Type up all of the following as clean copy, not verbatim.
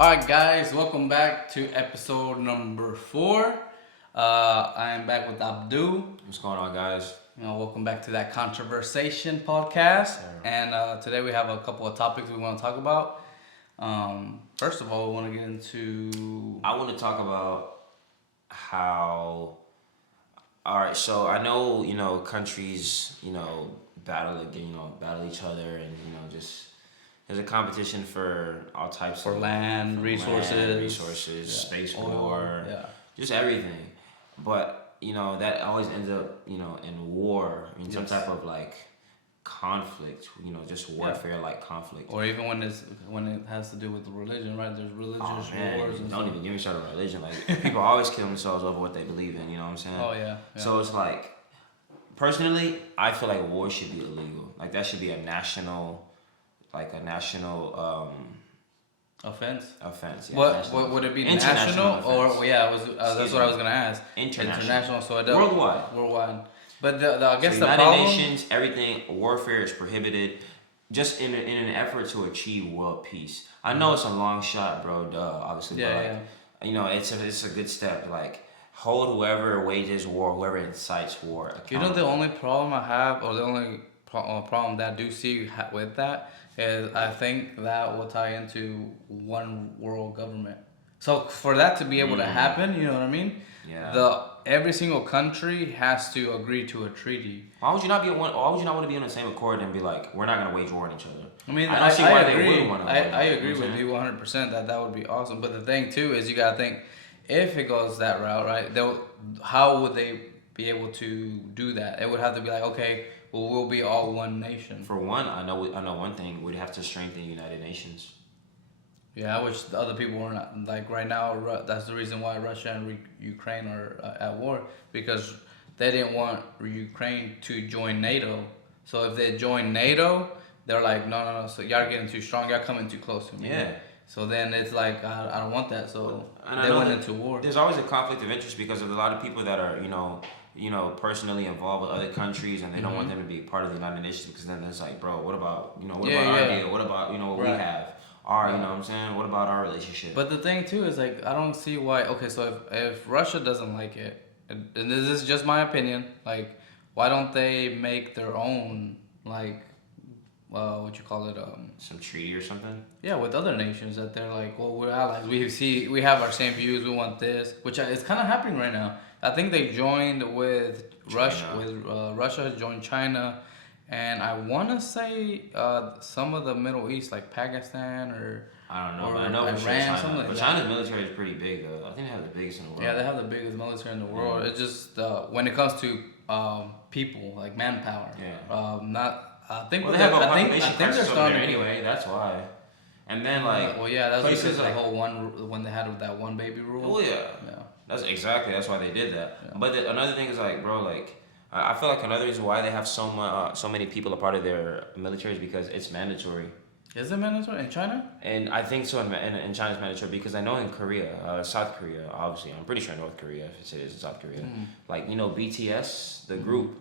Alright, guys, welcome back to episode number 4. I am back with Abdul. What's going on, guys? Welcome back to that Conversation podcast. And today we have a couple of topics we want to talk about. First of all, we want to get into. I want to talk about how. All right, so I know, countries, battle each other, and just there's a competition for all types for of land, resources, space war, just everything. But that always ends up in war, some type of like conflict, just warfare like conflict. Or even when it has to do with religion, right? There's religious wars. Don't even get me started on religion. Like people always kill themselves over what they believe in. You know what I'm saying? Oh yeah. So it's like, personally, I feel like war should be illegal. Like that should be a national offense. Offense. Yeah, what would it be? National or that's what I was gonna ask. International. So worldwide. But I guess so the United problem. Nations, everything, warfare is prohibited, just in an effort to achieve world peace. I know it's a long shot, bro. Obviously, it's a good step. Like hold whoever wages war, whoever incites war. The only problem I have, or the only problem that I do see with that is I think that will tie into one world government. So for that to be able to happen, you know what I mean? Yeah. Every single country has to agree to a treaty. Why would you not want to be on the same accord and be like, we're not going to wage war on each other? I mean, I don't see why they would want to. I agree with you 100% that would be awesome. But the thing too is you gotta think, if it goes that route, right? How would they be able to do that? It would have to be like, okay, well, we'll be all one nation. For one, I know one thing. We'd have to strengthen the United Nations. Yeah, which the other people are not. Like right now, that's the reason why Russia and Ukraine are at war, because they didn't want Ukraine to join NATO. So if they join NATO, they're like, no. So y'all getting too strong. Y'all coming too close to me. Yeah. So then it's like, I don't want that. So they went into war. There's always a conflict of interest because of a lot of people that are, personally involved with other countries, and they don't want them to be part of the United Nations, because then it's like, bro, what about, our deal? What about, what we have? You know what I'm saying? What about our relationship? But the thing too is like, I don't see why. Okay, so if Russia doesn't like it, and this is just my opinion, like, why don't they make their own, like, some treaty or something? Yeah, with other nations that they're like, well, we're allies. We have our same views. We want this, which is kind of happening right now. I think they joined with Russia. Russia has joined China, and I want to say some of the Middle East, like Pakistan or I don't know, but I know for sure China. But China's military is pretty big, though. I think they have the biggest in the world. Yeah, they have the biggest military in the world. It's just when it comes to people, like manpower. Yeah. I think they have a population crisis over there anyway. That's why. And then that's because of the whole when they had that one baby rule. Oh yeah. That's why they did that. Yeah. But another thing is like, bro, like I feel like another reason why they have so many people a part of their military is because it's mandatory. Is it mandatory in China? And I think so in China's mandatory, because I know in Korea, South Korea, obviously, I'm pretty sure North Korea, if it is South Korea, like BTS, the group,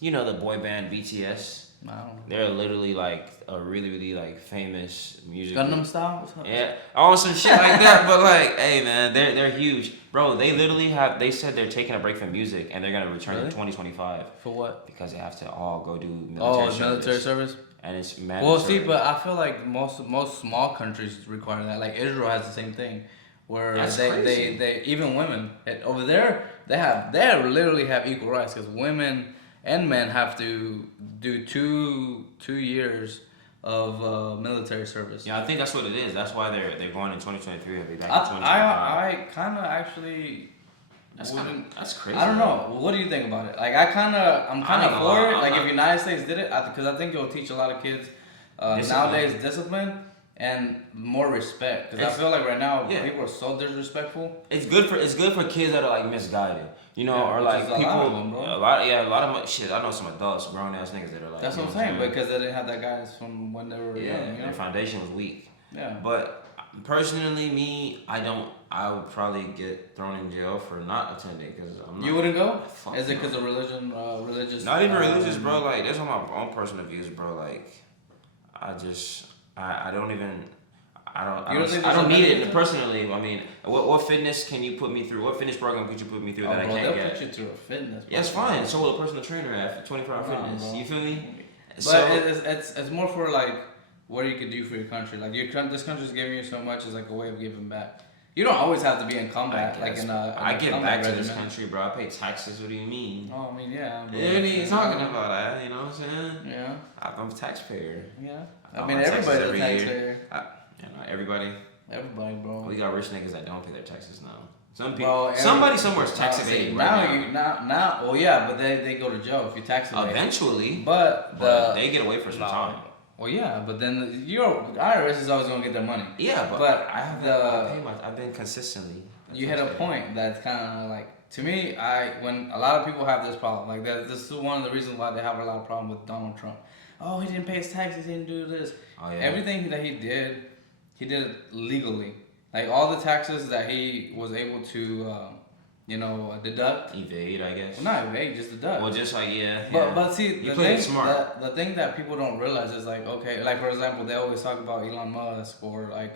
the boy band BTS. I don't know. They're literally like a really, really like famous music Gangnam group. Style? Yeah, all some shit like that. But like, hey man, they're huge, bro. They literally they said they're taking a break from music and they're gonna return in 2025. For what? Because they have to all go do military service. Military service. And it's mandatory. Well, see, but I feel like most small countries require that. Like Israel has the same thing, where they even women over there they literally have equal rights, because women and men have to do two years of military service. Yeah, I think that's what it is. That's why they're going in 2023. They'll be back in 2025. I kind of actually. That's crazy. I don't know. What do you think about it? Like, I'm kind of for it. Like, if United States did it, because I think it'll teach a lot of kids nowadays discipline and more respect. Because I feel like right now people are so disrespectful. It's good for kids that are like misguided, or like people. A lot of shit. I know some adults, grown ass niggas that are like. That's what I'm saying, because they didn't have that guidance from when they were young. Their foundation was weak. Yeah. But personally, I would probably get thrown in jail for not attending, because I'm not. You wouldn't go? Is it because of religion? Religious? Not even religious, bro. Like, that's on my own personal views, bro. Like, I don't even. I don't need it personally. I mean, what fitness can you put me through? What fitness program could you put me through that I can't get? They'll put you through a fitness. Yeah, it's fine. So will a personal trainer at 24-hour fitness. Bro. You feel me? But so, it's more for like what you could do for your country. Like this country's giving you so much, is like a way of giving back. You don't always have to be in combat. I give back to this country, bro. I pay taxes. What do you mean? Oh, I mean, yeah. What are you talking about that? You know what I'm saying? Yeah. I'm a taxpayer. Yeah. I mean, everybody's a taxpayer. Everybody. Everybody, bro. We got rich niggas that don't pay their taxes now. Some people, somebody somewhere's tax evading now. Well, yeah, but they go to jail if you tax evade. Eventually. But they get away for some time. Well, yeah, but then your IRS is always gonna get their money. Yeah, but I've been consistently. You hit a point that's kind of like, to me, when a lot of people have this problem, like this is one of the reasons why they have a lot of problem with Donald Trump. Oh, he didn't pay his taxes, he didn't do this. Oh, yeah. Everything that he did it legally. Like all the taxes that he was able to, deduct. Evade, I guess. Well, not evade, just deduct. Well, just like, yeah. But see, the thing that people don't realize is like, okay, like for example, they always talk about Elon Musk or like,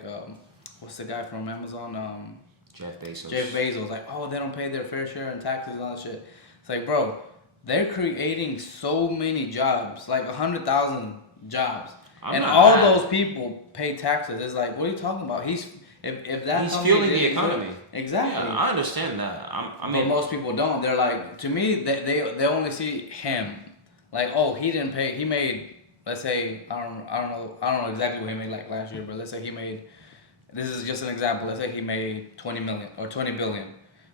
what's the guy from Amazon? Jeff Bezos. Jeff Bezos. Like, oh, they don't pay their fair share in taxes and all that shit. It's like, bro, they're creating so many jobs, like 100,000 jobs. And all those people pay taxes. It's like, what are you talking about? He's fueling the economy. Exactly. Yeah, I understand that. I mean, but most people don't. They're like, to me, they only see him. Like, oh, he didn't pay. He made, let's say, I don't know exactly what he made like last year, but let's say he made. This is just an example. Let's say he made 20 million or 20 billion,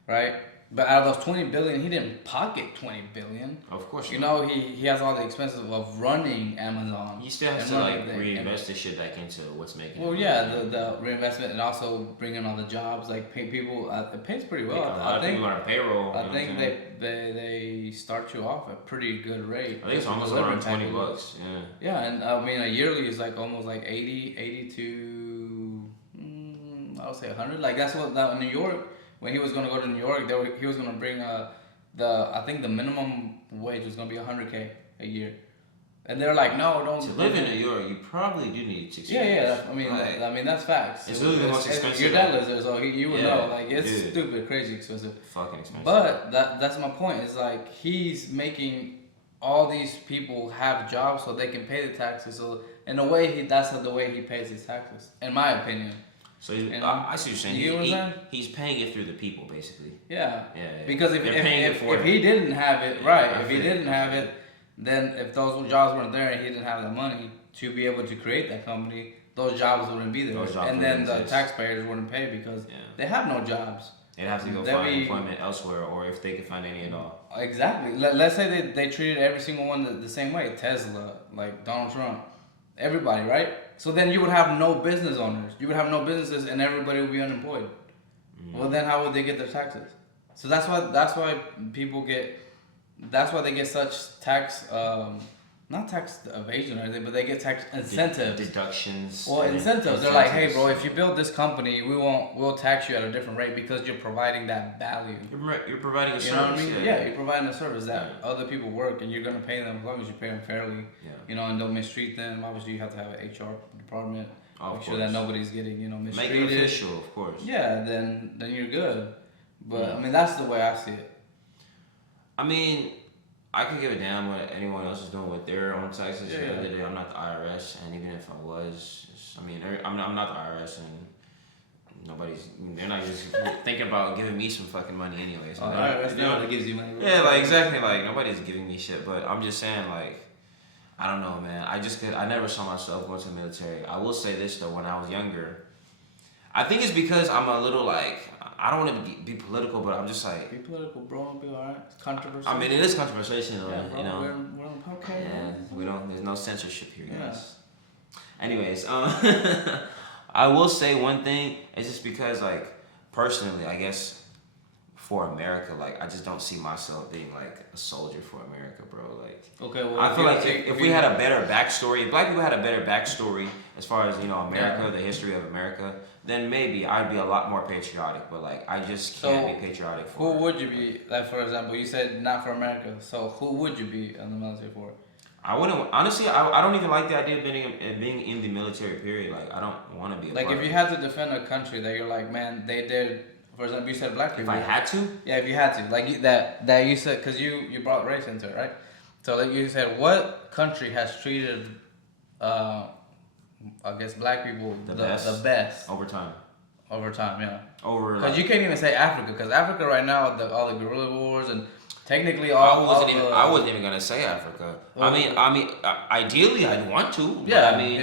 right? But out of those 20 billion, he didn't pocket 20 billion. Of course. You know, he has all the expenses of running Amazon. He still has to reinvest the shit back into what's making. Well, yeah, the reinvestment and also bringing all the jobs, like pay people. It pays pretty well. A lot of people are on payroll. I think they start you off at a pretty good rate. I think it's almost around $20. Yeah. Yeah, and I mean a yearly is like almost like 80 to I would say 100. Like that's what in New York. When he was gonna go to New York, he was gonna bring I think the minimum wage was gonna be $100K a year, and they're like, no, don't. To live in New York, you probably do need 6 years. Yeah. I mean that's facts. It's really the most expensive. Your dad lives there, so you would know. Like it's stupid, crazy expensive. Fucking expensive. But that's my point. It's like he's making all these people have jobs so they can pay the taxes. So in a way, that's the way he pays his taxes, in my opinion. So I see what you're saying. He's paying it through the people, basically. Yeah. Because if he didn't have it, right? If he didn't have it, then if those jobs weren't there and he didn't have the money to be able to create that company, those jobs wouldn't be there, and then the taxpayers wouldn't pay because they have no jobs. They'd have to go find employment elsewhere, or if they could find any at all. Exactly. Let's say they treated every single one the same way. Tesla, like Donald Trump, everybody, right? So then you would have no business owners. You would have no businesses, and everybody would be unemployed. Mm-hmm. Well, then how would they get their taxes? So that's why people get. That's why they get such tax, not tax evasion or anything, but they get tax incentives. Deductions. Well, incentives. They're like, hey, bro, if you build this company, we'll tax you at a different rate because you're providing that value. You're providing a service. You know what I mean? Yeah, you're providing a service that other people work, and you're gonna pay them as long as you pay them fairly. Yeah. You know, and don't mistreat them. Obviously, you have to have an HR department. Make sure that nobody's getting mistreated. Make it official, of course. Yeah, then you're good. But I mean, that's the way I see it. I mean, I could give a damn what anyone else is doing with their own taxes. At the end of the day, I'm not the IRS, and even if I was, I'm not the IRS, and they're not just thinking about giving me some fucking money anyways. Oh, IRS never gives you money. Yeah, like exactly, like nobody's giving me shit, but I'm just saying, like, I don't know, man. I never saw myself going to the military. I will say this though, when I was younger, I think it's because I'm a little like, I don't want to be political, but I'm just like... Be political, bro. Be alright. It's controversial. I mean, it is controversial, bro, you know. We're on the podcast. Yeah, there's no censorship here, guys. Yeah. Anyways, I will say one thing. It's just because, like, personally, I guess, for America, like, I just don't see myself being, like, a soldier for America, bro. Like, okay, well, I feel like if we had a better backstory, if black people had a better backstory as far as, America, the history of America, then maybe I'd be a lot more patriotic. But, like, I just can't be patriotic for Who would you be? Like, for example, you said not for America. So who would you be in the military for? I wouldn't honestly. I don't even like the idea of being in the military. Period. Like I don't want to be. Like if you had to defend a country that you're like, man, they did. For example, you said black people. If I had to. Yeah, if you had to, like that you said, because you brought race into it, right? So like you said, what country has treated, I guess black people the best over time. Over time, yeah. Because like, you can't even say Africa, because Africa right now, all the guerrilla wars and. Technically, I wasn't even gonna say Africa. I mean, ideally, I'd want to. Yeah. I mean,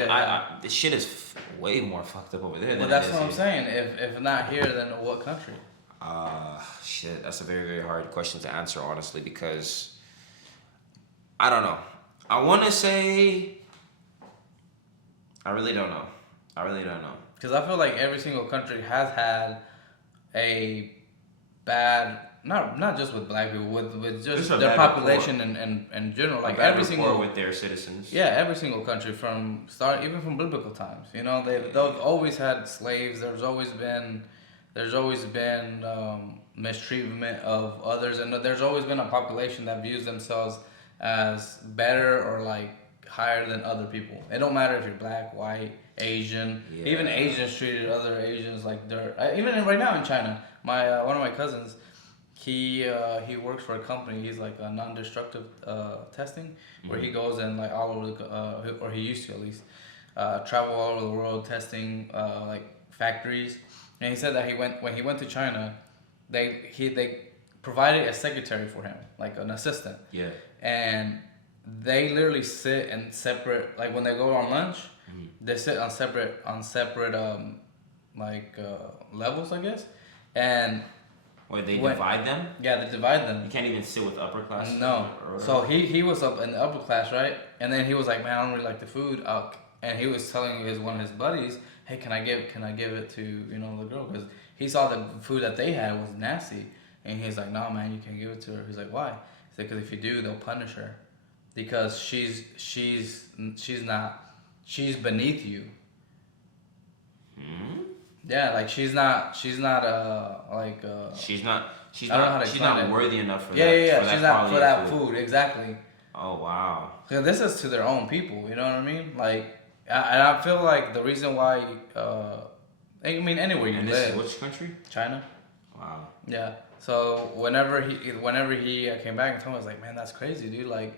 this shit is way more fucked up over there. Well, that's what I'm saying. If not here, then what country? Shit. That's a very, very hard question to answer, honestly, because I don't know. I want to say. I really don't know. Because I feel like every single country has had a bad. Not just with black people, with just their population and general, like every single with their citizens. Yeah, every single country even from biblical times. You know, they've always had slaves. There's always been mistreatment of others, and there's always been a population that views themselves as better or like higher than other people. It don't matter if you're black, white, Asian. Yeah. Even Asians treated other Asians like dirt. Even right now in China, one of my cousins. He works for a company. He's like a non-destructive testing, where he goes and like all over the or he used to at least travel all over the world testing like factories. And he said that when he went to China, they provided a secretary for him, like an assistant. Yeah. And they literally sit in separate, like when they go on lunch, they sit on separate levels, I guess, and. Wait, they divide them? Yeah, they divide them. You can't even sit with the upper class? No. So he was up in the upper class, right? And then he was like, man, I don't really like the food. And he was telling one of his buddies, hey, can I give it to, the girl? Because he saw the food that they had was nasty. And he's like, no, man, you can't give it to her. He's like, why? He's like, because if you do, they'll punish her. Because she's beneath you. Hmm? Yeah, like she's not she's not worthy enough for that. Yeah. She's not for that food. Exactly. Oh wow. Because this is to their own people. You know what I mean? Like, I feel like the reason why. Anywhere you live. Which country? China. Wow. Yeah. So whenever he came back and told me, I was like, man, that's crazy, dude. Like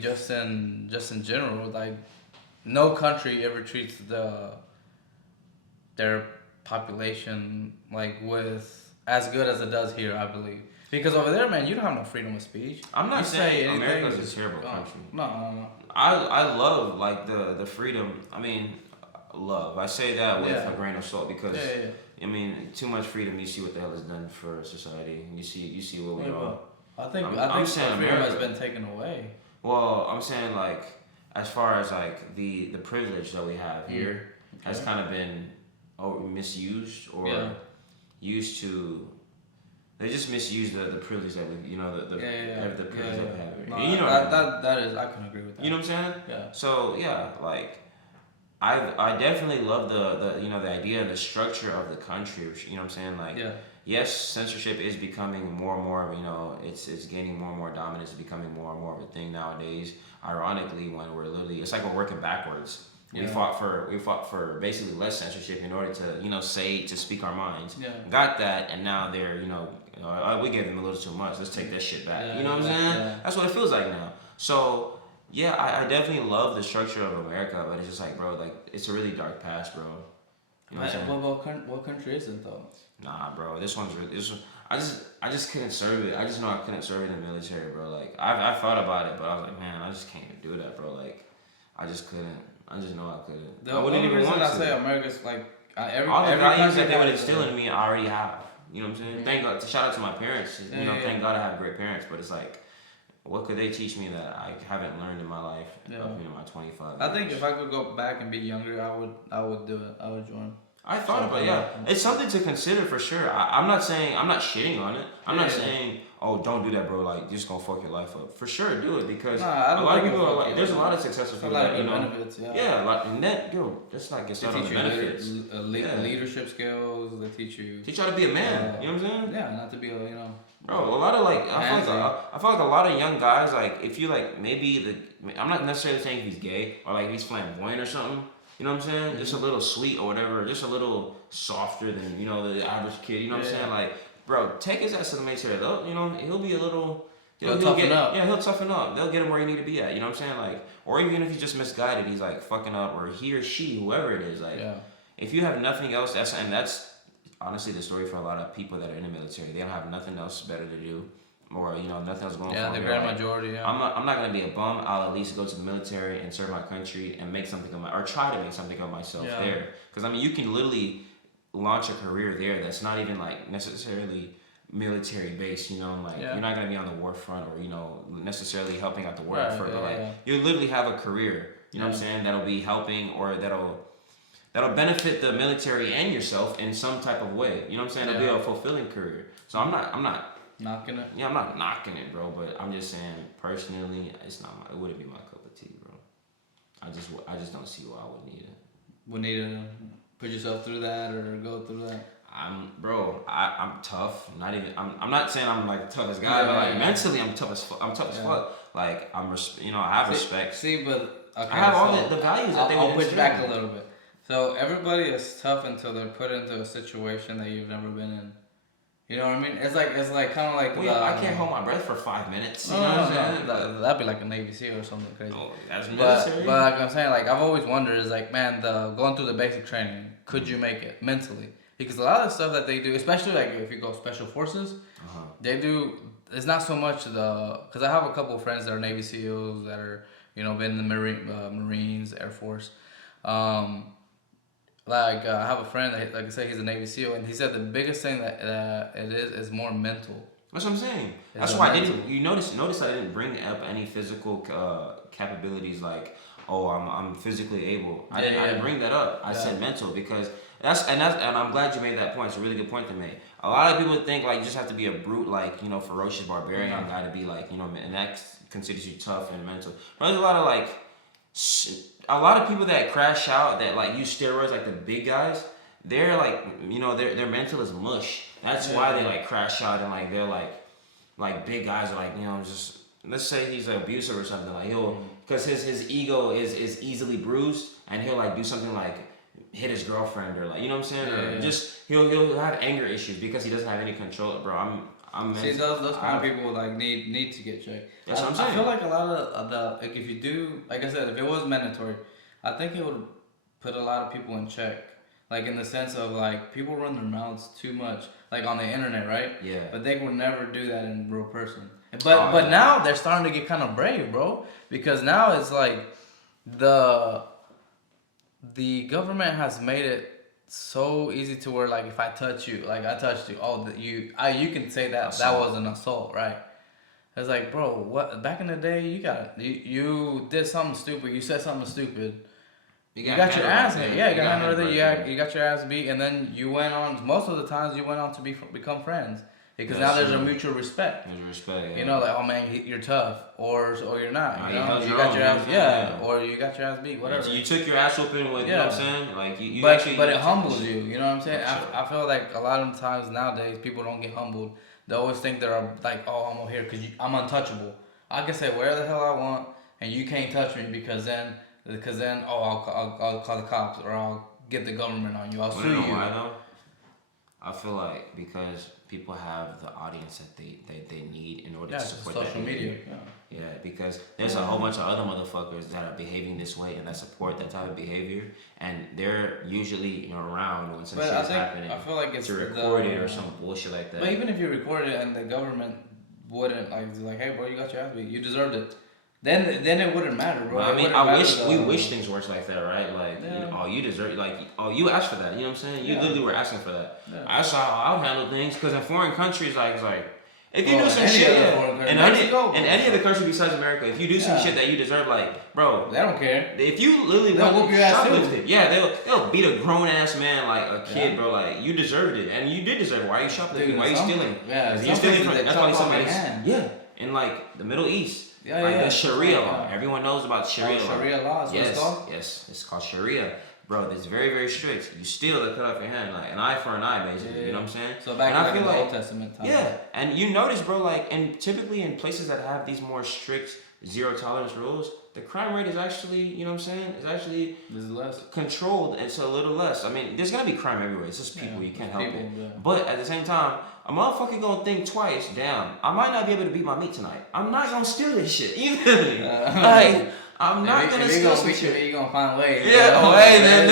just in general, like no country ever treats their population like with as good as it does here, I believe. Because over there, man, you don't have no freedom of speech. I'm not saying America's a terrible country. No. I love like the freedom. I mean, love. I say that with a grain of salt because I mean, too much freedom. You see what the hell is done for society. You see what we are. I think freedom has been taken away. Well, I'm saying like as far as like the privilege that we have here has kind of been misused or used to. They just misuse the privilege that we, the privilege that we have. No, that is, I can agree with that. You know what I'm saying? Yeah. So yeah, like I definitely love the the idea and the structure of the country. You know what I'm saying? Like yes, censorship is becoming more and more. It's gaining more and more dominance. It's becoming more and more of a thing nowadays. Ironically, when it's like we're working backwards. Yeah. We fought for basically less censorship in order to speak our minds. Yeah. Got that, and now they're we gave them a little too much. Let's take that shit back. Yeah, you know what I'm saying? Yeah. That's what it feels like now. So yeah, I definitely love the structure of America, but it's just like, bro, like it's a really dark past, bro. You know what country is it though? Nah, bro. This one. I just couldn't serve it. I just know I couldn't serve it in the military, bro. Like I thought about it, but I was like, man, I just can't even do that, bro. Like I just couldn't. I just know I couldn't. I wouldn't even want to. I say America's like all the values that they would instill in me, I already have. You know what I'm saying? Thank God. Shout out to my parents. Thank God I have great parents. But it's like, what could they teach me that I haven't learned in my life? Yeah. My 25. I think if I could go back and be younger, I would do it. I would join. I thought about it. Yeah, it's something to consider for sure. I'm not saying I'm not shitting on it. I'm not saying oh, don't do that, bro. Like, you're just gonna fuck your life up. For sure, do it because a lot of people are like, there's a lot of successful people that, benefits, like, and that, just like get started on the benefits. Leadership skills. They teach you how to be a man. You know what I'm saying? Yeah, not to be a, Bro, a lot of like, I feel like a lot of young guys, like, if you like, I'm not necessarily saying he's gay or like he's flamboyant or something. You know what I'm saying? Just a little sweet or whatever, just a little softer than, the average kid. You know what I'm saying? Like, bro, take his ass to the military. He'll be a little. He'll toughen up. Yeah, he'll toughen up. They'll get him where he need to be at. You know what I'm saying? Like, or even if he's just misguided, he's like fucking up, or he or she, whoever it is. Like, if you have nothing else, that's honestly the story for a lot of people that are in the military. They don't have nothing else better to do, or nothing else going on. Yeah, the grand majority. Yeah. I'm not gonna be a bum. I'll at least go to the military and serve my country and make something or try to make something of myself there. Because you can literally launch a career there that's not even like necessarily military based. You're not gonna be on the war front or necessarily helping out the war effort. But you literally have a career. You know what I'm saying? That'll be helping or that'll benefit the military and yourself in some type of way. You know what I'm saying? It'll be a fulfilling career. So I'm not knocking it. Yeah, I'm not knocking it, bro. But I'm just saying, personally, it wouldn't be my cup of tea, bro. I just don't see why I would need it. Would need to put yourself through that or go through that. I'm tough. I'm not saying I'm like the toughest guy, but like mentally, I'm tough as fuck. Like I have respect. See, but okay, I have all the values that they would. I'll push back a little bit. So everybody is tough until they're put into a situation that you've never been in. You know what I mean? It's like kind of like. I can't hold my breath for 5 minutes. You know what I'm saying? That'd be like a Navy SEAL or something crazy. Oh, that's military. But like I'm saying, like I've always wondered is like, man, going through the basic training, could you make it mentally? Because a lot of the stuff that they do, especially like if you go special forces, they do. It's not so much because I have a couple of friends that are Navy SEALs that are been in the Marines, Air Force. I have a friend that, like I said, he's a Navy SEAL, and he said the biggest thing that it is more mental. That's what I'm saying. That's why I didn't. You notice I didn't bring up any physical capabilities like, oh, I'm physically able. I didn't bring that up. I said mental because and I'm glad you made that point. It's a really good point to make. A lot of people think like you just have to be a brute, like ferocious barbarian guy to be like and that considers you tough and mental. But there's a lot of people that crash out that like use steroids, like the big guys, they're like their mental is mush. That's why they like crash out and like they're like big guys are like just let's say he's an abuser or something, like he'll because his ego is easily bruised and he'll like do something like hit his girlfriend or like what I'm saying or just he'll have anger issues because he doesn't have any control. Bro, I'm see those kind of people like need to get checked. That's what I'm saying. I feel like a lot of the like if you do, like I said, if it was mandatory, I think it would put a lot of people in check. Like in the sense of like people run their mouths too much, like on the internet, right? Yeah. But they would never do that in real person. But now they're starting to get kind of brave, bro, because now it's like the government has made it so easy to where like if I touch you, like I touched you, you can say that was an assault, right? It's like, bro, what? Back in the day, you did something stupid. You said something stupid. You got your ass hit. Yeah, you got handled with it. You got your ass beat, and then you went on. Most of the times, you went on to become friends because now there's a mutual respect. There's respect. Yeah. Like, oh man, you're tough, or you're not. You got your ass, or you got your ass beat, whatever. You took your ass whooping with, you know what I'm saying? Like you but it humbles you. You know what I'm saying? I feel like a lot of times nowadays people don't get humbled. They always think they're like, oh, I'm over here because I'm untouchable. I can say whatever the hell I want, and you can't touch me because then I'll call the cops or I'll get the government on you. I'll sue you. Why though? I feel like because people have the audience that they need in order to support social media. Yeah, because there's a whole bunch of other motherfuckers that are behaving this way and that support that type of behavior, and they're usually around when some shit's happening. I feel like it's to record it or some bullshit like that. But even if you recorded it and the government wouldn't like, hey bro, you got your ass beat, you deserved it. Then it wouldn't matter, bro. Well, I mean, we wish things worked like that, right? Like, you deserve, you asked for that. You know what I'm saying? You literally were asking for that. Yeah. I saw how I handle things because in foreign countries, it's If you do some shit, in any other country besides America, if you do some shit that you deserve, like, bro, they don't care. If you literally shoplifted, they'll beat a grown ass man like a kid, bro. Like, you deserved it, and you did deserve it. Why are you shoplifting? Why are you stealing? Yeah, you're stealing from. That's probably somebody's. Yeah, in like the Middle East. The Sharia law. Everyone knows about Sharia law. Sharia law is what it's called? Yes, it's called Sharia. Bro, it's very, very strict. You steal, they cut off your hand, like an eye for an eye, basically. You know what I'm saying? So back in like the Old Testament time. Yeah, and you notice, bro, like, and typically in places that have these more strict zero tolerance rules, the crime rate is actually, you know what I'm saying? It's actually less controlled. It's a little less. I mean, there's gonna be crime everywhere. It's just people. You can't help it. Yeah. But at the same time, a motherfucker gonna think twice. Damn, I might not be able to beat my meat tonight. I'm not gonna steal this shit. You feel me? Like, I'm not gonna steal some shit. You gonna find ways. Yeah, ways, man.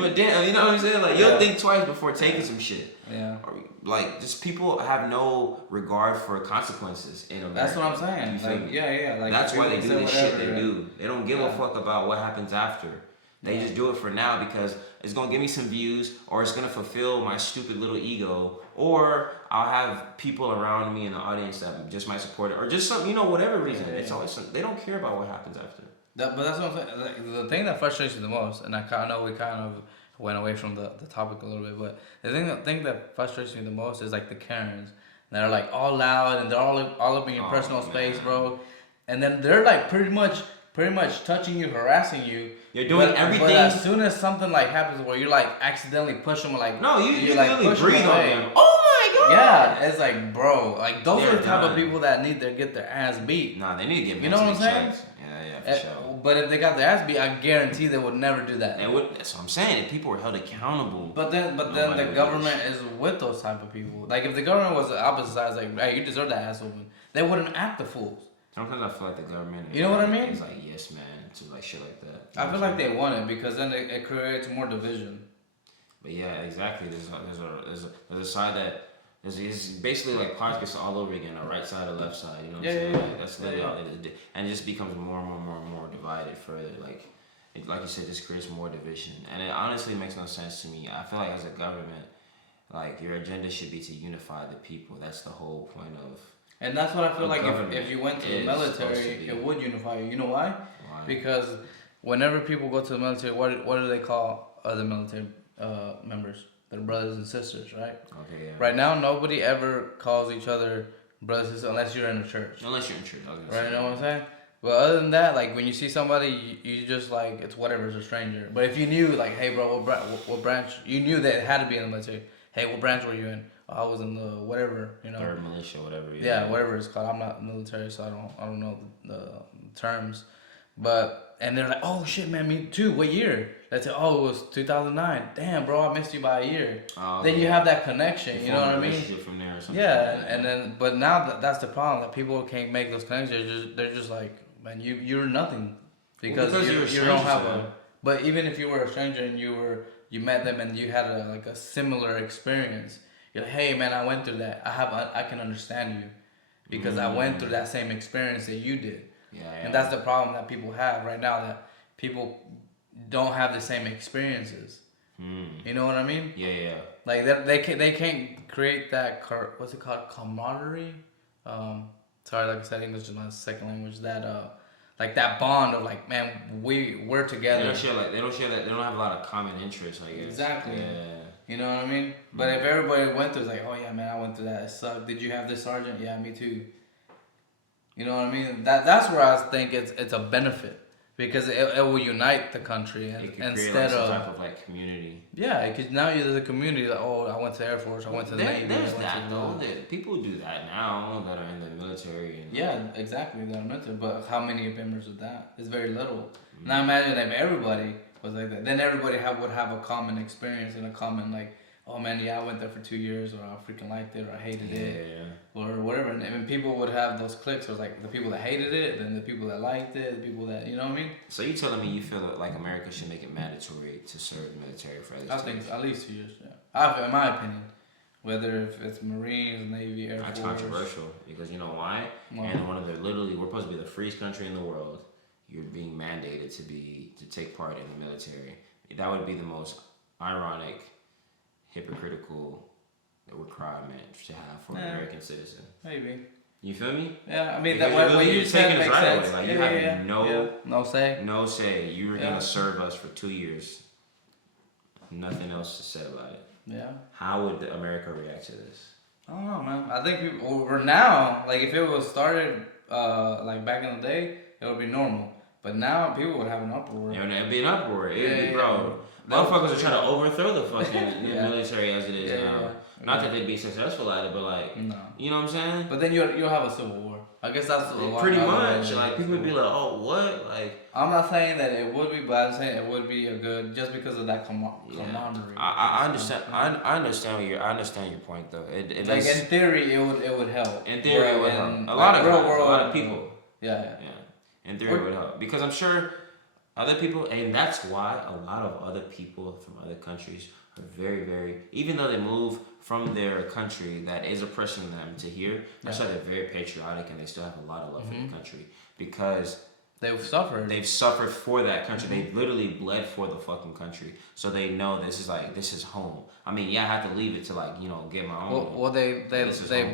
But damn, you know what I'm saying? Like, you'll think twice before taking some shit. Yeah. Or, like, just people have no regard for consequences in America. That's what I'm saying. Like, yeah. Like, that's why they do the shit they do. They don't give a fuck about what happens after. They just do it for now because it's gonna give me some views, or it's gonna fulfill my stupid little ego, or I'll have people around me in the audience that just might support it, or just some, whatever reason. It's always they don't care about what happens after. But that's what I'm saying. Like, the thing that frustrates me the most, and I know we kind of went away from the topic a little bit, but the thing that frustrates me the most is like the Karens that are like all loud and they're all up in your personal space, bro, and then they're like pretty much touching you, harassing you. You're doing everything. But as soon as something like happens where you like accidentally push them, like you like really breathe on them. Oh my god! Yeah, it's like, bro, like those are the type of people that need to get their ass beat. Nah, they need to get. You know what I'm saying? Yeah, for sure. But if they got their ass beat, I guarantee they would never do that. That's what I'm saying. If people were held accountable. But then the government is with those type of people. Like, if the government was the opposite side, like, hey, you deserve that ass whooping, they wouldn't act the fools. Sometimes I feel like the government. You know what I mean? It's like, yes, man, to like shit like that. I feel like they want it because then it creates more division. But yeah, exactly. There's a side that is basically like politics all over again. The right side, the left side. You know what I'm saying? Like, that's literally all it is. And it just becomes more and more divided further. Like you said, this creates more division. And it honestly makes no sense to me. I feel like as a government, like, your agenda should be to unify the people. That's the whole point of. And that's what I feel like if you went to the military, it would unify you. You know why? Because whenever people go to the military, what do they call other military members? They're brothers and sisters, right? Okay, yeah. Right now, nobody ever calls each other brothers and sisters unless you're in a church. Unless you're in church. Right, you know what I'm saying? But other than that, like, when you see somebody, you just, like, it's whatever, it's a stranger. But if you knew, like, hey, bro, what branch, you knew that it had to be in the military. Hey, what branch were you in? I was in the whatever, Third militia, whatever. Yeah, whatever it's called. I'm not military, so I don't know the terms. But, and they're like, oh shit, man, me too. What year? Let's say, oh, it was 2009. Damn, bro, I missed you by a year. Then you have that connection, you know what I mean? From there or something. Yeah, and then, but now that's the problem, that people can't make those connections. They're just like, man, you're nothing because you don't have a. But even if you were a stranger and you met them and you had a similar experience, you're like, hey man, I went through that. I can understand you because I went through that same experience that you did. Yeah. And that's the problem that people have right now, that people don't have the same experiences. You know what I mean? Yeah. Like they can't create that what's it called, camaraderie. Sorry, like I said, English is my second language. That like that bond of like, man, we're together. They don't share that. They don't have a lot of common interests, I guess. Exactly. Yeah. You know what I mean? But if everybody went through, it's like, oh yeah, man, I went through that. It sucked. Did you have this, sergeant? Yeah, me too. You know what I mean? That's where I think it's a benefit because it will unite the country instead of some type of like community. Yeah, because now there's a community like, oh, I went to the Air Force, I went to the Navy. There's that though. People do that now that are in the military. Yeah, exactly. That are military, but how many members of that? It's very little. Now imagine if everybody was like that, then everybody would have a common experience and a common like, oh man, yeah, I went there for 2 years, or I freaking liked it, or I hated it, or whatever. And I mean, people would have those cliques. So like the people that hated it, then the people that liked it, the people that, you know what I mean? So you telling me you feel like America should make it mandatory to serve the military for at least 2 years? I think at least 2 years. Yeah, in my opinion, whether if it's Marines, Navy, Air Force. That's controversial because you know why? And we're supposed to be the freest country in the world. You're being mandated to take part in the military. That would be the most ironic, hypocritical requirement to have for an American citizen. Maybe. You feel me? Yeah, I mean that what you said makes sense. Like you have no say. No say. You were gonna serve us for 2 years. Nothing else to say about it. Yeah. How would America react to this? I don't know, man. I think people over now, like if it was started like back in the day, it would be normal. But now people would have an uproar. Yeah, it'd be an uproar. It'd be, bro. Motherfuckers are trying to overthrow the fucking military as it is now. Not that they'd be successful at it, but like, you know what I'm saying? But then you'll have a civil war. I guess that's pretty much. Like people would be like, oh, what? Like I'm not saying that it would be, but I'm saying it would be a good just because of that camaraderie. I understand. I understand your point though. It like in theory, it would help. In theory, it would help. A lot of people. Yeah. In theory, it would help because I'm sure other people, and that's why a lot of other people from other countries are very, very, even though they move from their country that is oppressing them to here, that's why they're very patriotic and they still have a lot of love for their country because they've suffered. They've suffered for that country. They've literally bled for the fucking country, so they know this is home. I mean, I have to leave it to get my own. Well, they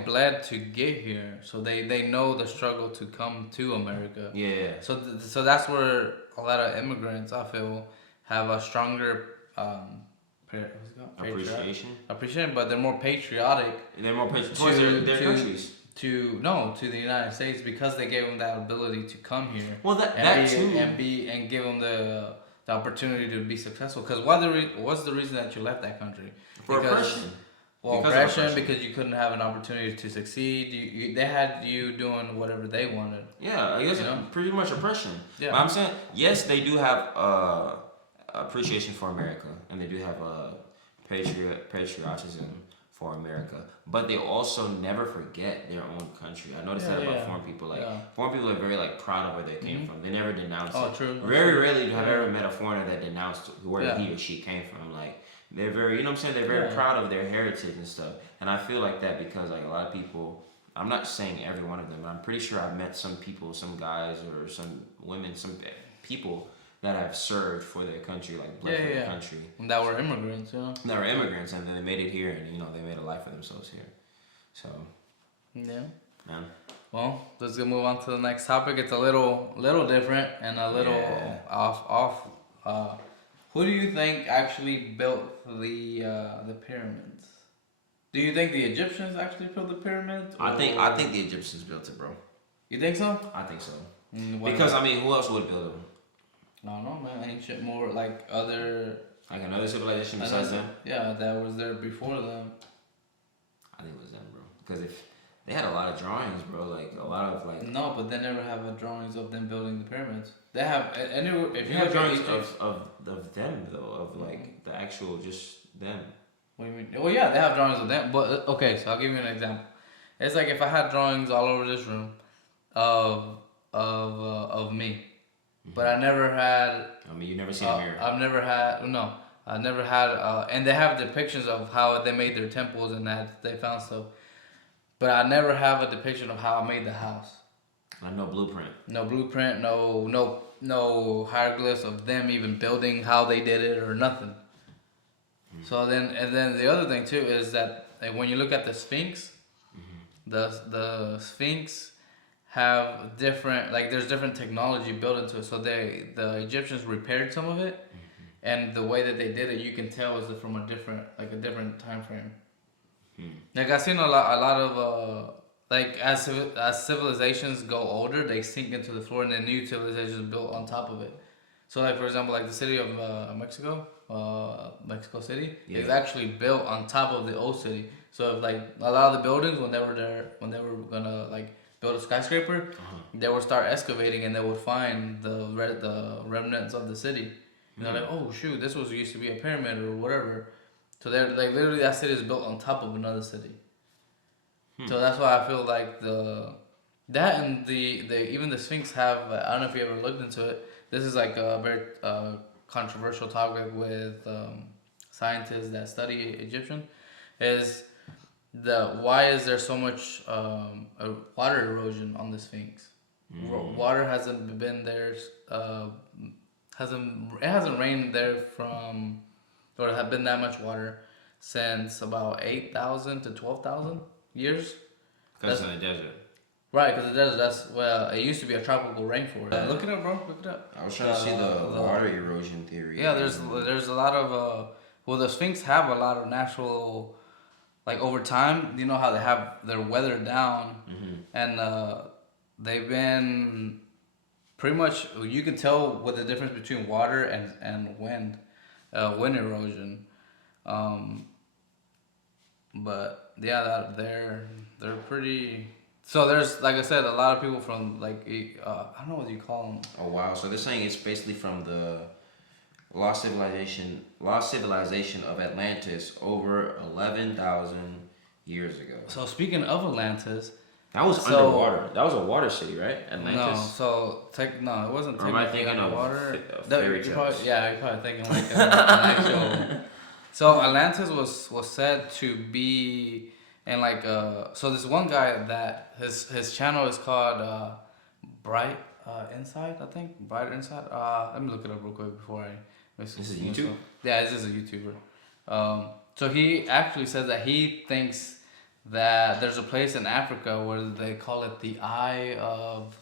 bled to get here, so they know the struggle to come to America. Yeah. So that's where a lot of immigrants, I feel, have a stronger appreciation, but they're more patriotic. They're more patriotic towards their countries. To the United States because they gave them that ability to come here. Well, that too, and give them the opportunity to be successful. Because what's the reason that you left that country? For oppression. Well, oppression because you couldn't have an opportunity to succeed. They had you doing whatever they wanted. Yeah, I guess pretty much oppression. Yeah. But I'm saying yes, they do have appreciation for America, and they do have patriotism for America, but they also never forget their own country. I noticed that about foreign people. Foreign people are very proud of where they came from. They never denounce it. True. Very rarely have I ever met a foreigner that denounced where he or she came from. Like they're very, they're very proud of their heritage and stuff. And I feel like that because a lot of people. I'm not saying every one of them, but I'm pretty sure I've met some people, some guys or some women, some people that have served for their country, bled for their country. And that were immigrants, That were immigrants, and then they made it here, and they made a life for themselves here. So. Yeah. Man. Well, let's move on to the next topic. It's a little different and a little off. Who do you think actually built the pyramids? Do you think the Egyptians actually built the pyramids? I think the Egyptians built it, bro. You think so? I think so. Because who else would build them? I don't know, man. Ancient, more like other... Like another civilization besides them? Yeah, that was there before them. I think it was them, bro. Because if they had a lot of drawings, bro. A lot of No, but they never have drawings of them building the pyramids. They have... If you have drawings of them, though. Of, the actual just them. What do you mean? Well, yeah, they have drawings of them. But, okay, so I'll give you an example. It's like if I had drawings all over this room of me. But I never had... you never seen a mirror. I've never had... No. I never had... and they have depictions of how they made their temples and that they found stuff. But I never have a depiction of how I made the house. No blueprint. No blueprint. No hieroglyphs of them even building how they did it or nothing. So then the other thing too is that when you look at the Sphinx, the Sphinx... have different there's different technology built into it. So the Egyptians repaired some of it, and the way that they did it, you can tell is from a different time frame. I've seen a lot of as civilizations go older, they sink into the floor, and then new civilizations built on top of it. So for example, the city of Mexico City is actually built on top of the old city. So if, a lot of the buildings when they were gonna build a skyscraper, they would start excavating and they would find the remnants of the city. And they're like, oh shoot, this used to be a pyramid or whatever. So they're literally that city is built on top of another city. So that's why I feel even the Sphinx have. I don't know if you ever looked into it. This is a very controversial topic with scientists that study Egyptian. Why is there so much water erosion on the Sphinx? Water hasn't been there. It hasn't rained there or have been that much water since about 8,000 to 12,000 years. Because in the desert. Right, because the desert, it used to be a tropical rainforest. Look it up, bro. Look it up. I was trying to see the water erosion theory. Yeah, there's a lot of the Sphinx have a lot of natural, like over time. You know how they're weathered down, and they've been pretty much. You can tell what the difference between water and wind erosion. But yeah, they're pretty. So there's, like I said, a lot of people from like I don't know what you call them. Oh wow! So they're saying it's basically from the lost civilization of Atlantis over 11,000 years ago. So speaking of Atlantis, that was underwater. That was a water city, right? No, Atlantis. no, it wasn't. Or am I thinking underwater? Of fairy tales? You're probably thinking like an actual. So Atlantis was said to be. And like so this one guy that his channel is called Bright Inside, I think. Bright Inside. Let me look it up real quick before I This is YouTube? Yeah, this is a YouTuber. So he actually says that he thinks that there's a place in Africa where they call it the Eye of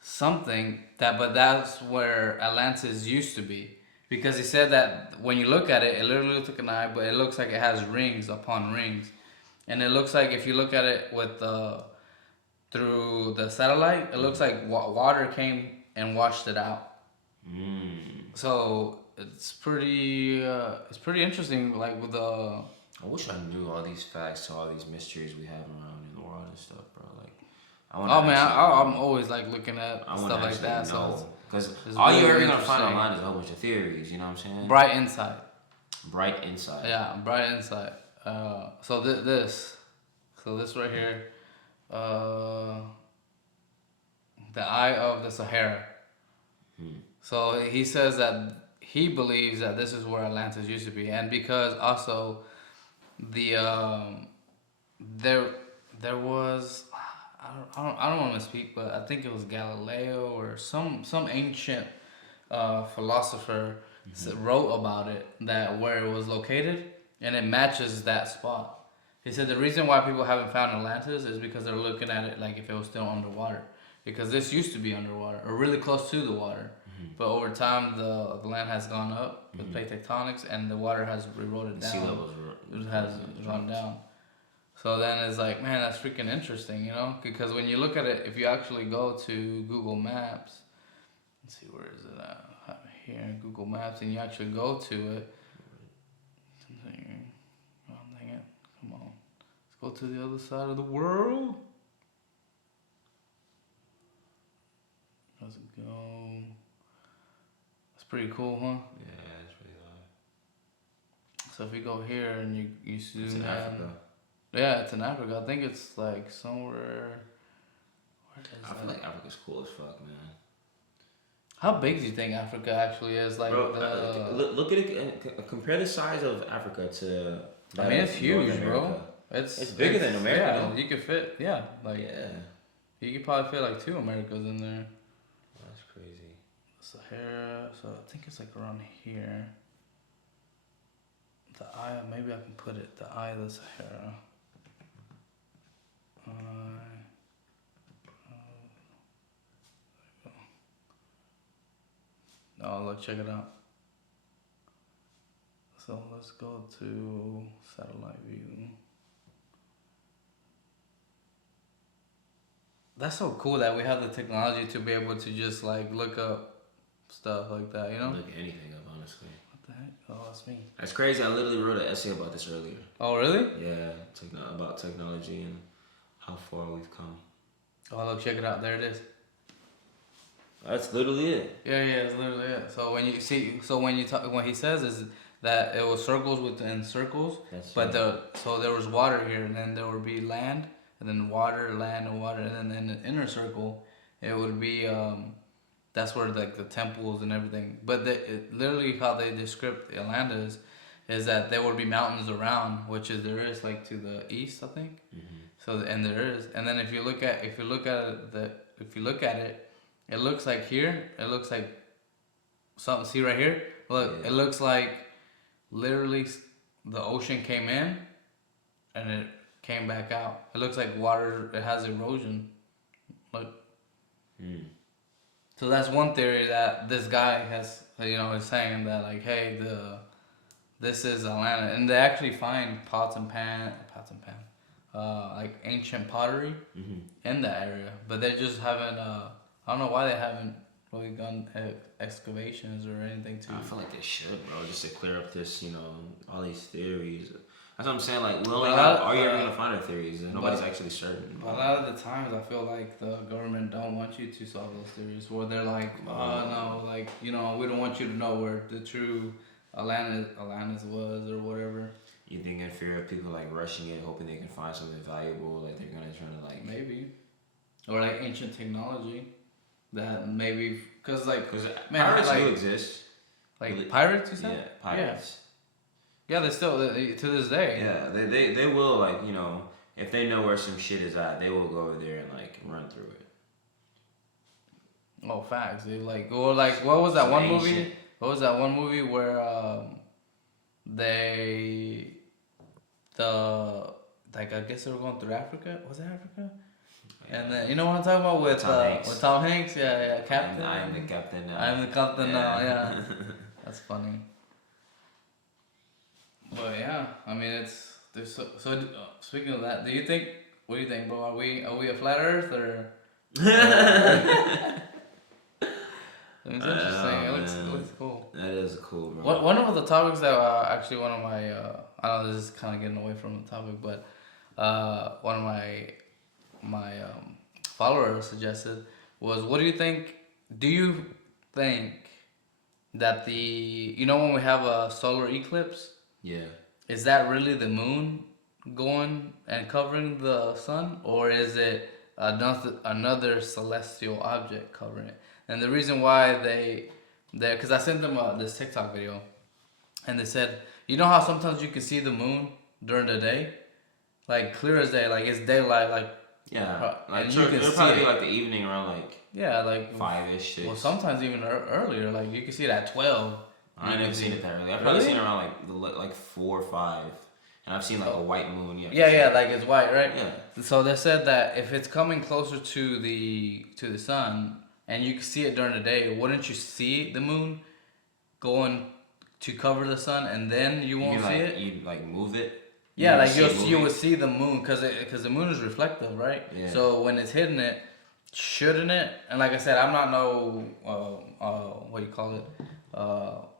something, but that's where Atlantis used to be. Because he said that when you look at it, it literally looks like an eye, but it looks like it has rings upon rings. And it looks like if you look at it with through the satellite, it looks like water came and washed it out. So it's pretty interesting. Like with the. I wish I knew all these facts to all these mysteries we have around in the world and stuff, bro. Like, I'm always like looking at stuff like that. So because all you're ever gonna find online is a whole bunch of theories. You know what I'm saying? Bright Insight. Bright Insight. Yeah, Bright Insight. So this right here, the Eye of the Sahara. So he says that he believes that this is where Atlantis used to be, and because also the there was I don't want to speak, but I think it was Galileo or some ancient philosopher wrote about it, that where it was located. And it matches that spot. He said the reason why people haven't found Atlantis is because they're looking at it like if it was still underwater. Because this used to be underwater, or really close to the water. But over time, the land has gone up with plate tectonics, and the water has eroded down. Sea levels has gone down. So then it's like, man, that's freaking interesting, you know? Because when you look at it, if you actually go to Google Maps, let's see, where is it at? Here, Google Maps, and you actually go to it. Go to the other side of the world. How's it go? That's pretty cool, huh? Yeah, it's pretty high. So if you go here and you zoom it's in Africa. Yeah, it's in Africa. I think it's like somewhere. I feel like Africa's cool as fuck, man. How big do you think Africa actually is? Like, bro, look at it. Compare the size of Africa to. I mean, it's huge, bro. It's bigger than America. Yeah, you could fit. Yeah, like you could probably fit like 2 Americas in there. That's crazy. Sahara. So I think it's like around here. The eye. Maybe I can put it. The Eye of the Sahara. Oh, look! Check it out. So let's go to satellite view. That's so cool that we have the technology to be able to just like look up stuff like that, you know? Look anything up, honestly. What the heck? Oh, that's me. That's crazy. I literally wrote an essay about this earlier. Oh, really? Yeah, about technology and how far we've come. Oh, look, check it out. There it is. That's literally it. Yeah, it's literally it. So when you see, when he says is that it was circles within circles, but so there was water here, and then there would be land, and then water, land, and water, and then in the inner circle, it would be that's where like the temples and everything. But literally how they describe Atlantis is that there would be mountains around, which is there is like to the east, I think. Mm-hmm. So and there is, and then if you look at it, it looks like here. It looks like something. See right here. Look, yeah. It looks like literally the ocean came in, and it came back out. It looks like water. It has erosion. Look. So that's one theory that this guy has. Is saying that like, hey, this is Atlanta, and they actually find pots and pan, like ancient pottery in that area, but they just haven't. I don't know why they haven't really done excavations or anything to. I feel like they should, bro, just to clear up this, all these theories. That's what I'm saying. Like, are you ever gonna find our theories? And nobody's actually certain. A lot of the times, I feel like the government don't want you to solve those theories, where they're like, no, like we don't want you to know where the true Atlantis was or whatever. You think in fear of people like rushing it, hoping they can find something valuable, like they're gonna try to like maybe, or like ancient technology that maybe because pirates do exist. Like pirates, you said? Yeah, pirates. Yeah, they still to this day. Yeah, they will like if they know where some shit is at, they will go over there and like run through it. Oh, facts. They what was that one movie? What was that one movie where I guess they were going through Africa? Was it Africa? And then you know what I'm talking about with Tom Hanks? Yeah, Captain. I am the captain now. I am the captain now. Yeah, that's funny. But yeah, I mean speaking of that, what do you think, bro? Are we a flat Earth or? It's interesting. It looks cool. That is cool, bro. One of the topics that actually one of my I know this is kind of getting away from the topic, but one of my followers suggested was, what do you think? Do you think that when we have a solar eclipse? Yeah. Is that really the moon going and covering the sun, or is it another celestial object covering it? And the reason why because I sent them this TikTok video, and they said, how sometimes you can see the moon during the day, like clear as day, like it's daylight, like like you can see probably like the evening around like 5-ish. Well, sometimes even earlier, like you can see it at 12. I ain't never seen it that early. I've probably seen it around like 4 or 5, and I've seen like a white moon. Yeah, like it's white, right? Yeah. So they said that if it's coming closer to the sun, and you can see it during the day, wouldn't you see the moon going to cover the sun, and then you won't see it? You like move it. Yeah, like you would see the moon because the moon is reflective, right? Yeah. So when it's hitting it, shouldn't it? And like I said, I'm not what do you call it?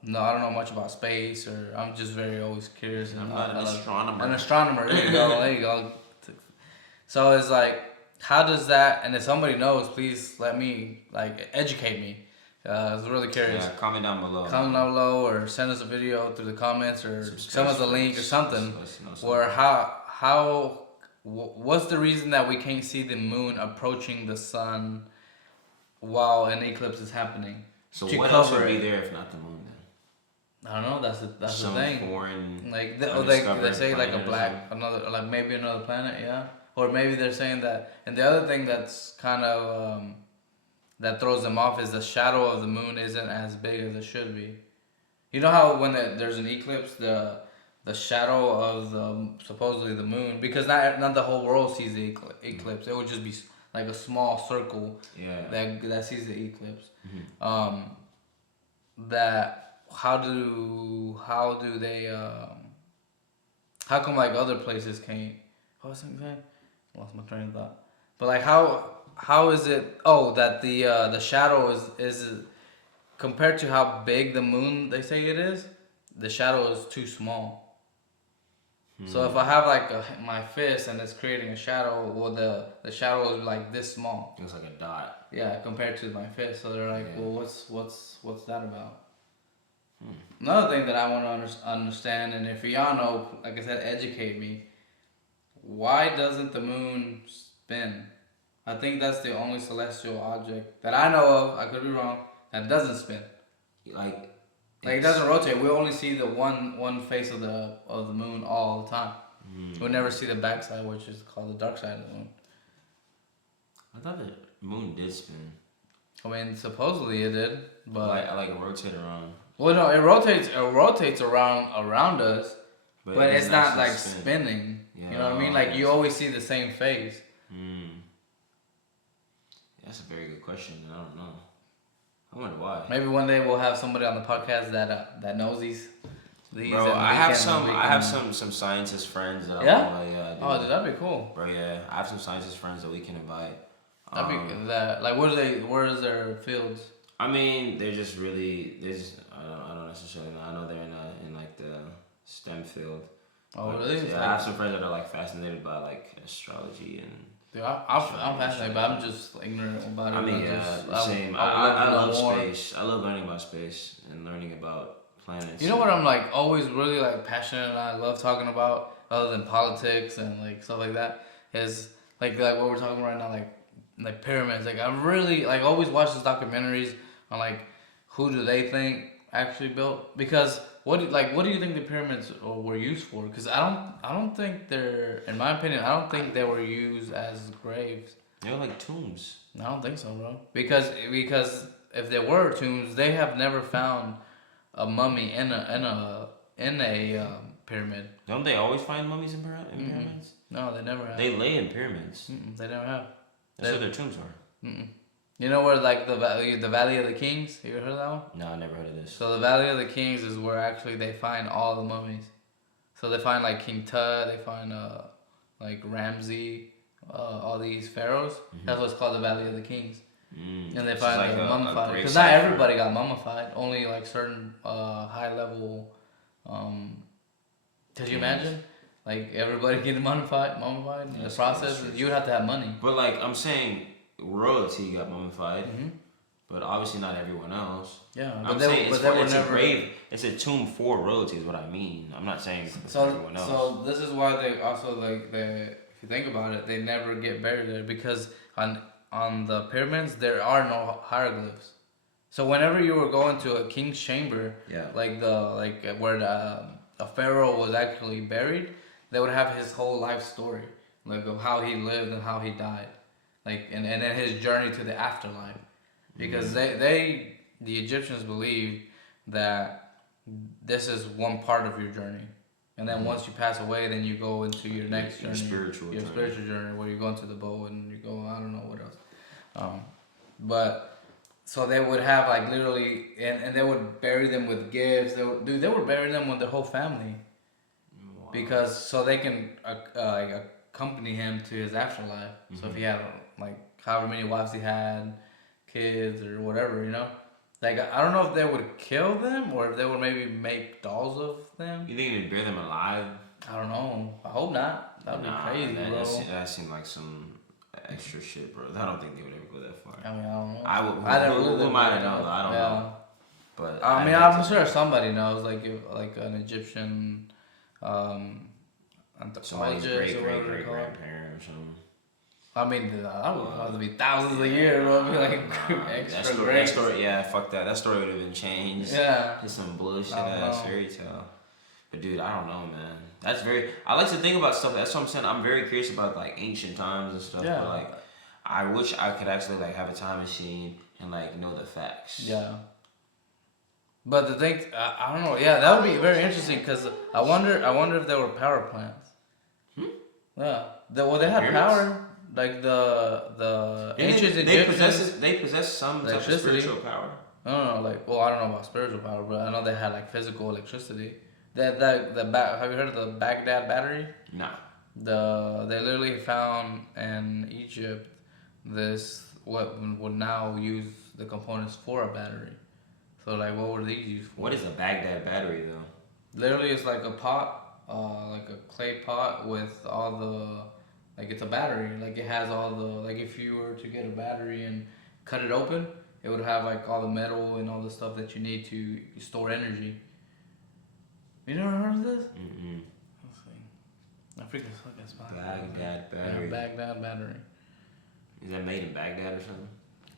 No, I don't know much about space, or I'm just always curious. I'm not an astronomer. An astronomer, there you go. So it's like, how does that? And if somebody knows, please let me educate me. I was really curious. Yeah, comment down below, or send us a video through the comments, or send us a link or something. Where what's the reason that we can't see the moon approaching the sun while an eclipse is happening? So what else would be there if not the moon then? I don't know. That's the thing. Some foreign. They say like maybe another planet, yeah. Or maybe they're saying that. And the other thing that's kind of that throws them off is the shadow of the moon isn't as big as it should be. You know how when there's an eclipse, the shadow of supposedly the moon, because not the whole world sees the eclipse. It would just be like a small circle that sees the eclipse. Mm-hmm. How do they how come like other places can't? What was I saying? Lost my train of thought. But like how is it? Oh, that the shadow is compared to how big the moon they say it is. The shadow is too small. So if I have my fist and it's creating a shadow, well the shadow is like this small. It's like a dot. Yeah, compared to my fist. So they're like, well, what's that about? Another thing that I want to understand, and if y'all know, like I said, educate me. Why doesn't the moon spin? I think that's the only celestial object that I know of. I could be wrong. That doesn't spin. Like it doesn't rotate. We only see the one face of the moon all the time. We never see the backside, which is called the dark side of the moon. I thought the moon did spin. I mean, supposedly it did, but I like rotate around. Well, no, it rotates around us, but it's not like spinning. Yeah, you know what I mean? Like you always see the same face. That's a very good question. I don't know. I wonder why. Maybe one day we'll have somebody on the podcast that knows these. Bro, I have some scientist friends that Oh, dude, that'd be cool. Bro, yeah, I have some scientist friends that we can invite. That'd be that. Like, where is their fields? I mean, they're just really. I don't necessarily know. I know they're in like the STEM field. Oh, really? Yeah, I have some friends that are like fascinated by like astrology and. Dude, I'm fascinated, but I'm just ignorant about it. I mean, same. I love space. I love learning about space and learning about planets. You know what I'm like always really like passionate and I love talking about other than politics and like stuff like that is like what we're talking about right now, like pyramids. Like I'm really like always watch these documentaries on like who do they think actually built, because what do you think the pyramids were used for? Because I don't think they're, in my opinion, I don't think they were used as graves. They were like tombs. I don't think so, bro. Because if they were tombs, they have never found a mummy in a pyramid. Don't they always find mummies in pyramids? No, they never have. They lay in pyramids. They never have. That's where their tombs are. You know where like the Valley of the Kings? You ever heard of that one? No, I never heard of this. So the Valley of the Kings is where actually they find all the mummies. So they find like King Tut, they find like Ramsey, all these pharaohs. That's what's called the Valley of the Kings. And they find like mummified, because not everybody got mummified. Only like certain high level. Could you imagine? Like everybody getting mummified in the process, you would have to have money. But like I'm saying, royalty got mummified, but obviously not everyone else. Yeah, I'm saying it's a grave. It's a tomb for royalty is what I mean. I'm not saying for everyone else. So this is why they also if you think about it, they never get buried there, because on the pyramids there are no hieroglyphs. So whenever you were going to a king's chamber, like where a pharaoh was actually buried, they would have his whole life story, like of how he lived and how he died, like and then his journey to the afterlife, because the Egyptians believed that this is one part of your journey, and then once you pass away, then you go into your next journey, your spiritual journey, where you go into the boat and you go, I don't know what else, but. So they would have like literally, and they would bury them with gifts. They would bury them with their whole family, because so they can accompany him to his afterlife. So if he had like however many wives he had, kids or whatever, you know, like I don't know if they would kill them or if they would maybe make dolls of them. You think they'd bury them alive? I don't know. I hope not. That'd be crazy, man, bro. That seemed like some extra shit, bro. I don't think they would ever go that far. I mean, I don't know. Who might have known? I don't know. But I mean, I'm sure somebody knows, like an Egyptian somebody's great grandparent or something. I mean, that would have to be thousands a year, bro. Be like extra that story, yeah, fuck that. That story would have been changed. Yeah. Just some bullshit ass fairy tale. But dude, I don't know, man. That's I like to think about stuff. That's what I'm saying. I'm very curious about like ancient times and stuff. Yeah. But like, I wish I could actually like have a time machine and like know the facts. Yeah. But the thing, I don't know. Yeah, that would be very interesting, because I wonder if there were power plants. Yeah. They had power. Like the ancient Egyptians. They possess some type of spiritual power. No, like, well, I don't know about spiritual power, but I know they had like physical electricity. Have you heard of the Baghdad battery? No. They literally found in Egypt what would now use the components for a battery. So like, what were these used for? What is a Baghdad battery though? Literally, it's like a pot, like a clay pot with all the, like it's a battery. Like it has all the, like if you were to get a battery and cut it open, it would have like all the metal and all the stuff that you need to store energy. You never heard of this? Let's see. I forget the fucking spot. Baghdad battery. Yeah, Baghdad battery. Is that made in Baghdad or something?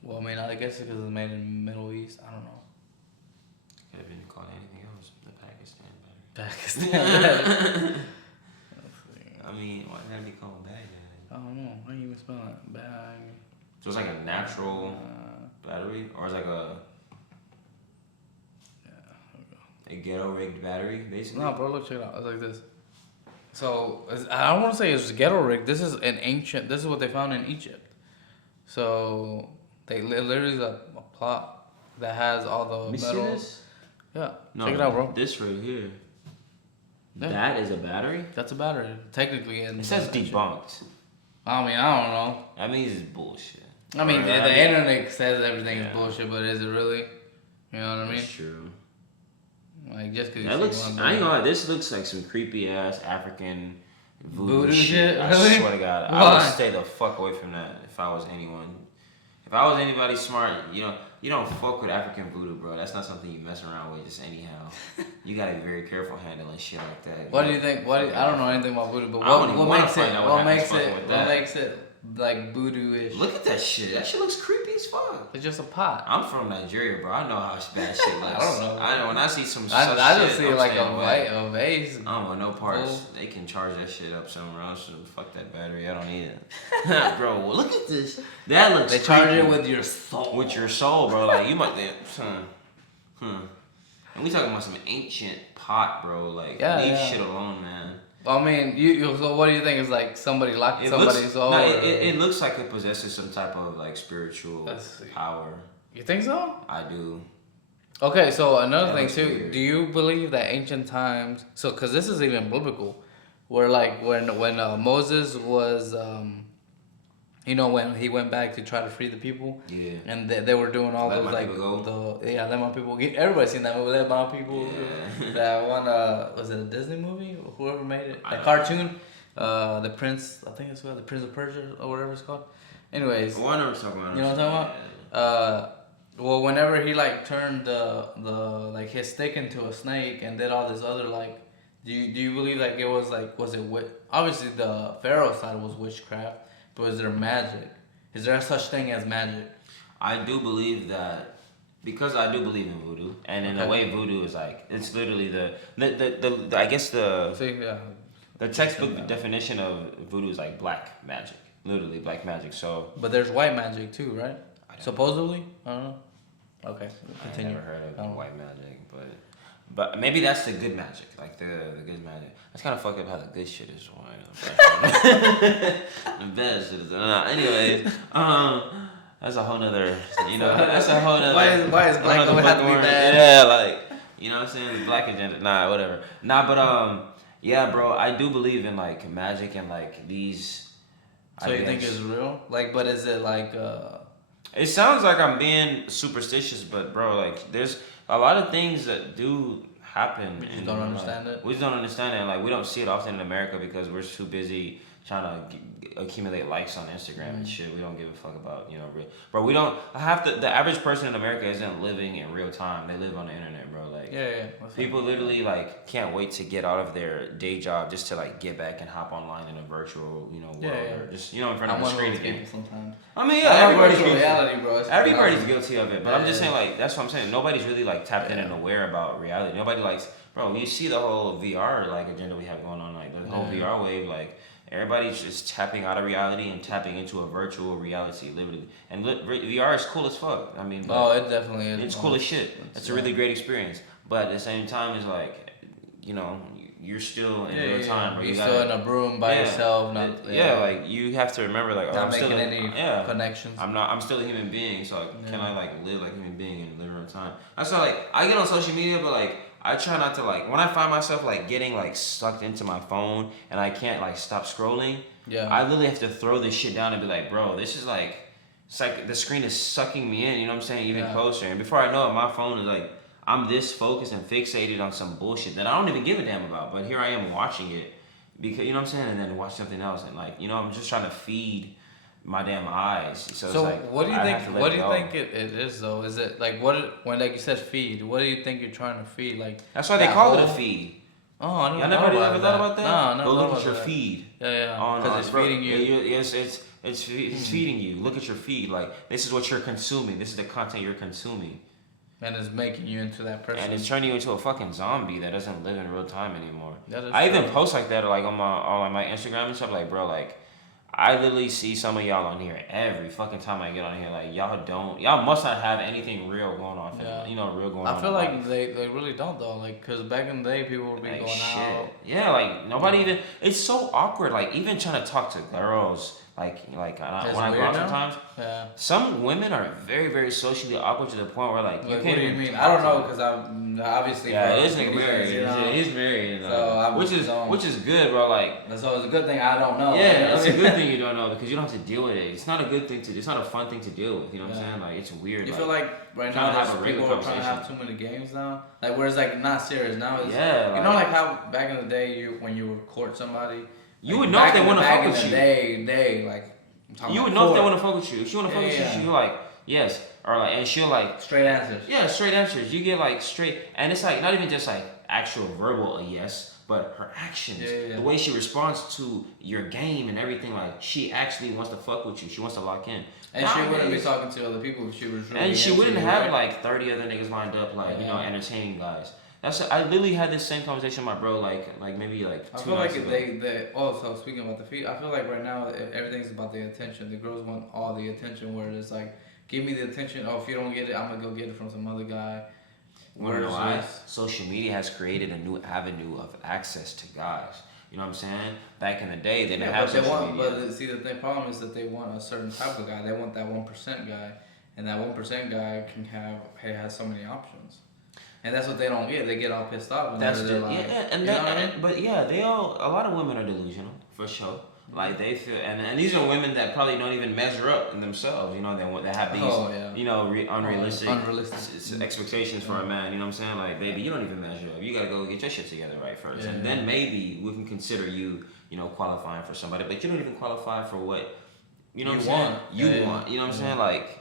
Well, I mean, I guess because it's made in the Middle East. I don't know. Could have been called anything else. The Pakistan battery. Pakistan battery. I mean, why did it be called Baghdad? I don't know. How do you even spell it? So it's like a natural battery? Or it's like a ghetto rigged battery, basically? No, bro, look, check it out. It's like this. So I don't want to say it's ghetto rig. This is an ancient. This is what they found in Egypt. So they literally a plot that has all the metals. Yeah, check it out, bro. This right here. Yeah. That is a battery? That's a battery, technically. It says debunked. I mean, I don't know. That means it's bullshit. I mean, the internet says everything is bullshit, but is it really? You know what I mean? That's true. Like, just because that looks, I ain't gonna lie, this looks like some creepy ass African voodoo shit. I really? swear to God. Why? I would stay the fuck away from that if I was anyone. If I was anybody smart, you don't fuck with African voodoo, bro. That's not something you mess around with just anyhow. You gotta be very careful handling shit like that. What do you think? I don't know anything about voodoo, but what makes it like voodoo-ish? Look at that shit. That shit looks creepy as fuck. It's just a pot. I'm from Nigeria, bro. I know how bad shit looks. I don't know. I know when I see some I just see like a vase. I don't want no parts. They can charge that shit up somewhere else. Fuck that battery. I don't need it. Bro, look at this. That looks They charge it with your soul. With your soul, bro. Like, you might think, And we talking about some ancient pot, bro. Like, leave shit alone, man. I mean, so what do you think is like somebody locked somebody's soul? No, it looks like it possesses some type of like spiritual power. You think so? I do. Okay, so another thing too. Weird. Do you believe that ancient times? So, because this is even biblical, where like when Moses was, when he went back to try to free the people. Yeah. And they were doing all those like let my people go. Everybody's seen that movie, Let My People. Yeah. That one was it a Disney movie? Whoever made it, a cartoon. The Prince, I think it's called the Prince of Persia or whatever it's called. Anyways. I know what you're talking about. You know what I'm talking about? Well, whenever he like turned the like his stick into a snake and did all this other like, do you believe like it was like obviously the Pharaoh side was witchcraft. But is there magic? Is there such thing as magic? I do believe that because I do believe in voodoo, and in a way, voodoo is like it's literally the I guess the textbook definition of voodoo is like black magic, literally black magic. So, but there's white magic too, right? Supposedly, I don't know. Okay, continue. I never heard of white magic, but maybe that's the good magic, like the good magic. That's kind of fucked up how the good shit is white. The bad shit is anyways. That's a whole nother. That's a whole nother. Why is black always have to be bad? Yeah, like you know what I'm saying. The black agenda. Nah, whatever. Nah, but yeah, bro. I do believe in like magic and like these. So you think it's real? Like, but is it like? It sounds like I'm being superstitious, but bro, like there's a lot of things that do happen. We just don't understand it. We just don't understand it. And, like we don't see it often in America because we're too busy trying to accumulate likes on Instagram and shit. We don't give a fuck about bro. We don't have to. The average person in America isn't living in real time. They live on the internet, bro. Like people literally like can't wait to get out of their day job just to like get back and hop online in a virtual world or just in front of a screen again. Sometimes. I mean, everybody's reality, bro. Everybody's guilty of it, but I'm just saying like that's what I'm saying. Nobody's really like tapped in and aware about reality. Nobody likes, bro. When you see the whole VR like agenda we have going on, like the whole VR wave, like. Everybody's just tapping out of reality and tapping into a virtual reality, literally. And VR is cool as fuck. I mean, it definitely is. It's cool as shit. It's a really great experience. But at the same time, it's like, you're still in real time. You're still in a room by yourself. Like you have to remember, like, not making any connections. I'm still a human being, so like, can I like live like a human being and live in real time? That's why like I get on social media, but like. I try not to like when I find myself like getting like sucked into my phone and I can't like stop scrolling. Yeah. I literally have to throw this shit down and be like, bro, this is like it's like the screen is sucking me in, you know what I'm saying, even closer. And before I know it, my phone is like I'm this focused and fixated on some bullshit that I don't even give a damn about. But here I am watching it because you know what I'm saying, and then watch something else and like, I'm just trying to feed my damn eyes. So it's like, what do you think? What do you think it is though? Is it like when like you said feed? What do you think you're trying to feed? Like that's why they call it a feed. Oh, I don't know. Anybody ever thought about that? No, go look at your feed. Yeah. Because it's feeding you. Yes, it's feeding you. Look at your feed. Like this is what you're consuming. This is the content you're consuming. And it's making you into that person. And it's turning you into a fucking zombie that doesn't live in real time anymore. I even post like that like on my Instagram and stuff. Like, bro, like. I literally see some of y'all on here every fucking time I get on here. Like y'all must not have anything real going on. Yeah. Real going on. I feel like they really don't though. Like, cause back in the day, people would be like, going shit. out. Yeah, like nobody even. It's so awkward. Like even trying to talk to girls. Like when I go out sometimes. Yeah. Some women are very, very socially awkward to the point where like you can't. What do you mean? I don't know because I'm obviously. Yeah, this nigga married. He's married. Which is good, bro. Like so it's a good thing I don't know. Yeah, it's a good thing you don't know because you don't have to deal with it. It's not a good thing to. It's not a fun thing to deal with. You know what I'm saying? Like it's weird. You feel like right now people are trying to have too many games now. Like where it's like not serious now. It's, you know, like how back in the day when you would court somebody. You would know if they want to fuck with you. You would know if they want to fuck with you. If she want to fuck with you, she'll like yes, or like, and she'll like straight answers. Yeah, straight answers. You get like straight, and it's like not even just like actual verbal yes, but her actions, the way she responds to your game and everything. Like she actually wants to fuck with you. She wants to lock in. And she wouldn't be talking to other people if she was. Really and she wouldn't have like 30 other niggas lined up, like entertaining guys. I literally had this same conversation with my bro, like maybe like 2 months ago. they also speaking about the feet, I feel like right now everything's about the attention. The girls want all the attention, where it's like, give me the attention. Oh, if you don't get it, I'm gonna go get it from some other guy. Social media has created a new avenue of access to guys. You know what I'm saying? Back in the day, they didn't have social media. But see, the problem is that they want a certain type of guy. They want that 1% guy, and that 1% guy has so many options. And that's what they don't get. They get all pissed off. That's the But yeah, a lot of women are delusional for sure. Like they feel, and these are women that probably don't even measure up in themselves. You know, they have these, unrealistic expectations for a man. You know what I'm saying? Like, baby, you don't even measure up. You gotta go get your shit together right first, and then maybe we can consider you, qualifying for somebody. But you don't even qualify for what you know. What I'm saying? You want. You know what I'm saying? Like,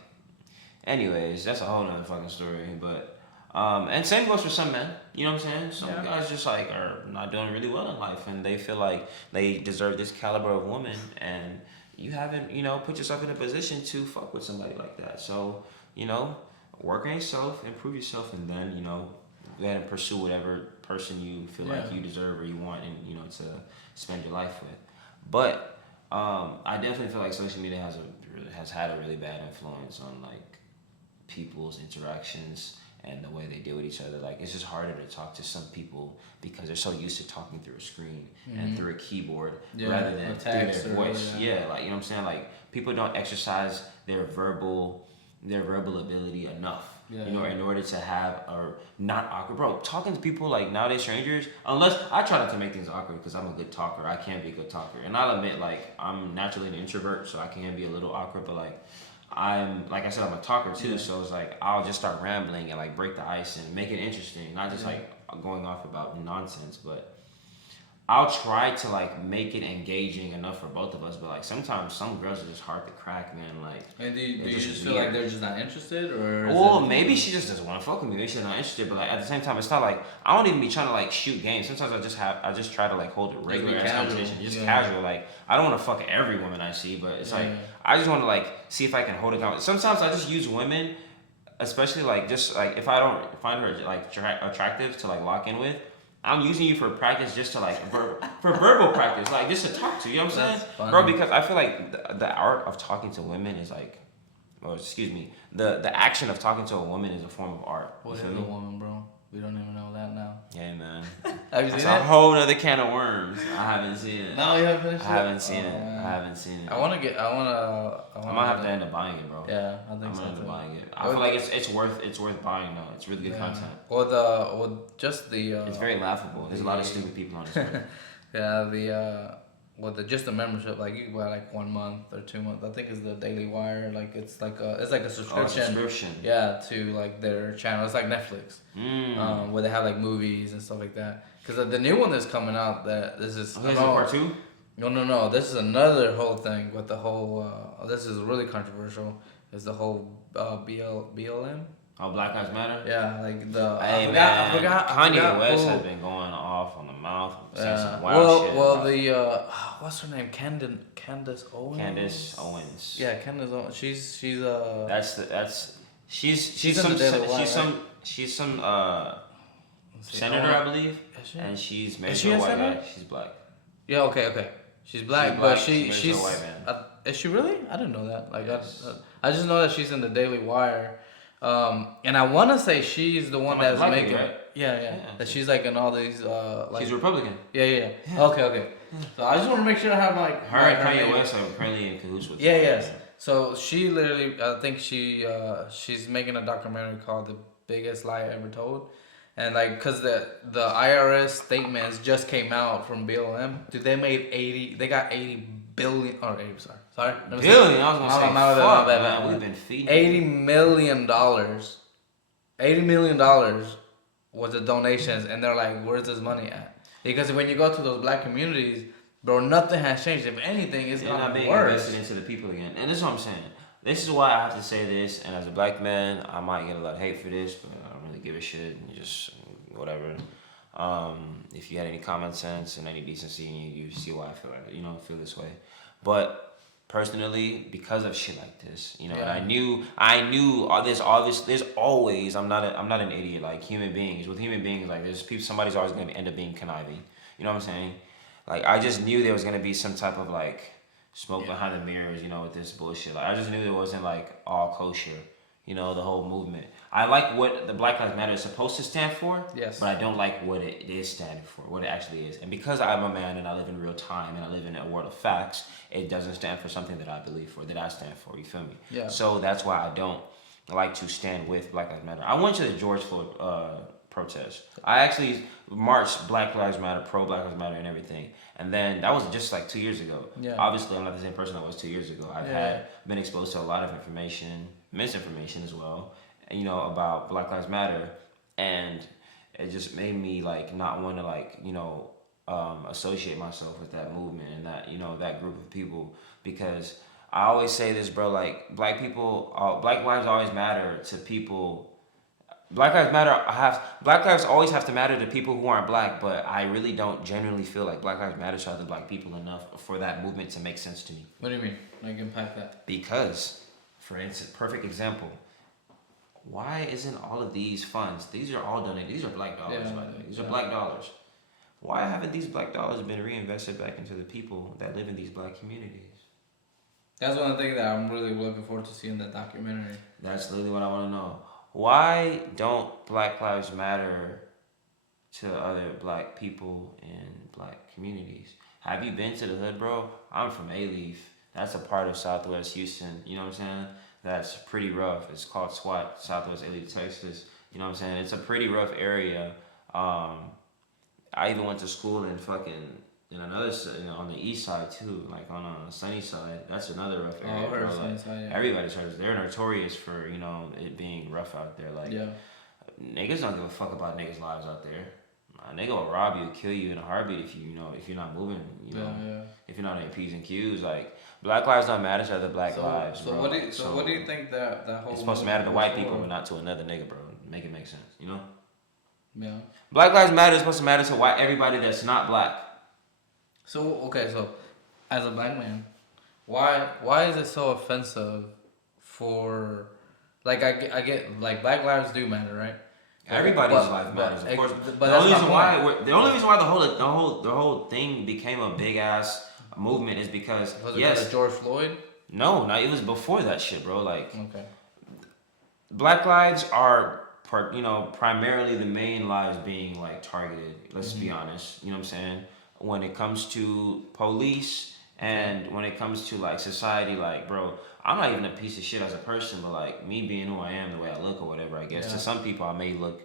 anyways, that's a whole nother fucking story, but. And same goes for some men, you know what I'm saying? Some guys just like are not doing really well in life and they feel like they deserve this caliber of woman and you haven't, put yourself in a position to fuck with somebody like that. So, work on yourself, improve yourself, and then, go ahead and pursue whatever person you feel like you deserve or you want and, to spend your life with. But I definitely feel like social media has had a really bad influence on like people's interactions and the way they deal with each other. Like, it's just harder to talk to some people because they're so used to talking through a screen and through a keyboard rather than through their voice. Like, you know what I'm saying? Like, people don't exercise their verbal ability enough. In order to have a not awkward, bro. Talking to people like nowadays, strangers. Unless I try not to make things awkward because I'm a good talker. I can be a good talker, and I'll admit, like I'm naturally an introvert, so I can be a little awkward. But like I'm like I said, I'm a talker too. So it's like I'll just start rambling and like break the ice and make it interesting, not just like going off about nonsense, but. I'll try to like make it engaging enough for both of us, but like sometimes some girls are just hard to crack, man. Like, and do you just feel like they're just not interested, or? Well, maybe she just doesn't want to fuck with me. Maybe she's not interested, but like at the same time, it's not like I don't even be trying to like shoot games. Sometimes I just try to like hold it regular conversation, just casual. Like I don't want to fuck every woman I see, but it's like I just want to like see if I can hold it down. Sometimes I just use women, especially like just like if I don't find her like attractive to like lock in with. I'm using you for practice just to like, for verbal practice, like just to talk to you, know what I'm saying? Bro, because I feel like the art of talking to women is like, the action of talking to a woman is a form of art. What is a woman, bro? We don't even know that now. Yeah, man. Have you seen it? It's a whole other can of worms. I haven't seen it. No, you haven't finished it? I haven't seen it. I might have to end up buying it, bro. Yeah, I think so too. I'm gonna end up buying it. I feel like it's worth buying though. It's really good content. It's very laughable. There's a lot of stupid people on this one. Just the membership, like you can buy like 1 month or 2 months. I think it's the Daily Wire. Like it's like a subscription. Yeah, to like their channel. It's like Netflix, where they have like movies and stuff like that. Because the new one that's coming out, this is part 2. No. This is another whole thing with the whole. This is really controversial. Is the whole BLM? Oh, Black Lives Matter? Yeah, like the. Hey, I forgot. Kanye West has been going off on the mouth, saying some wild shit. What's her name? Candace Owens. Candace Owens. Yeah, Candace Owens. She's she's some senator, I believe, and she's married to a white guy. She's black. Yeah. Okay. She's black, but she's a white man. Is she really? I didn't know that. Like yes. I just know that she's in the Daily Wire. And I want to say she's the one that's making. Right? Yeah. That she's like in all these. Like, she's Republican. Yeah. Okay. So I just want to make sure I have like. Her and Kanye West are apparently in cahoots with. Yes. So she literally, I think she's making a documentary called "The Biggest Lie Ever Told," and like, cause the IRS statements just came out from BLM. Dude, they got 80 billion or 80. Sorry. Billion. I was gonna say. Fuck, man. We've been feeding. $80 million. $80 million was the donations, and they're like, "Where's this money at?" Because when you go to those black communities, bro, nothing has changed. If anything, it's not being invested into the people again. And this is what I'm saying. This is why I have to say this. And as a black man, I might get a lot of hate for this, but I don't really give a shit. Just whatever. If you had any common sense and any decency, you see why I feel this way. But personally, because of shit like this, and I knew there's always. I'm not an idiot. Like human beings, with human beings, like there's people. Somebody's always gonna end up being conniving. You know what I'm saying? Like, I just knew there was going to be some type of, like, smoke behind the mirrors, with this bullshit. Like, I just knew it wasn't, like, all kosher, the whole movement. I like what the Black Lives Matter is supposed to stand for, yes, but I don't like what it is standing for, what it actually is. And because I'm a man and I live in real time and I live in a world of facts, it doesn't stand for something that I believe for, that I stand for, you feel me? Yeah. So that's why I don't like to stand with Black Lives Matter. I went to the George Floyd protest. I actually marched Black Lives Matter, pro Black Lives Matter and everything. And then that was just like 2 years ago. Yeah. Obviously, I'm not the same person I was 2 years ago. I've been exposed to a lot of information, misinformation as well, about Black Lives Matter. And it just made me like not want to associate myself with that movement and that, that group of people, because I always say this, bro, like Black lives always matter to people. Black lives always have to matter to people who aren't black, but I really don't genuinely feel like Black lives matter to other black people enough for that movement to make sense to me. What do you mean? Like impact that? Because, for instance, perfect example, why isn't all of these funds, these are all donated, these are black dollars, by the way, these are black dollars. Why haven't these black dollars been reinvested back into the people that live in these black communities? That's one thing that I'm really looking forward to seeing that documentary. That's literally what I want to know. Why don't Black Lives Matter to other black people in black communities? Have you been to the hood, bro? I'm from A-Leaf. That's a part of Southwest Houston. You know what I'm saying? That's pretty rough. It's called SWAT, Southwest A-Leaf, Texas. You know what I'm saying? It's a pretty rough area. I even went to school in another, on the east side too, like on a sunny side. That's another rough area. Oh, sunny side, yeah. Everybody's heard. They're notorious for it being rough out there. Like niggas don't give a fuck about niggas' lives out there. A nigga will rob you, kill you in a heartbeat if you're not moving. If you're not in P's and Q's. Like Black lives don't matter to other black lives. So bro. What do you think that whole? It's supposed to matter to white people, but not to another nigga, bro. Make it make sense, Yeah. Black lives matter is supposed to matter to everybody that's not black. So as a black man, why is it so offensive for, like I get like black lives do matter, right? Everybody's life matters, of course. But the only reason why the whole thing became a big ass movement is because was it George Floyd? No, it was before that shit, bro. Like okay, black lives are primarily the main lives being like targeted. Let's be honest. You know what I'm saying? When it comes to police and when it comes to like society, like bro, I'm not even a piece of shit as a person, but like me being who I am, the way I look or whatever, I guess to some people I may look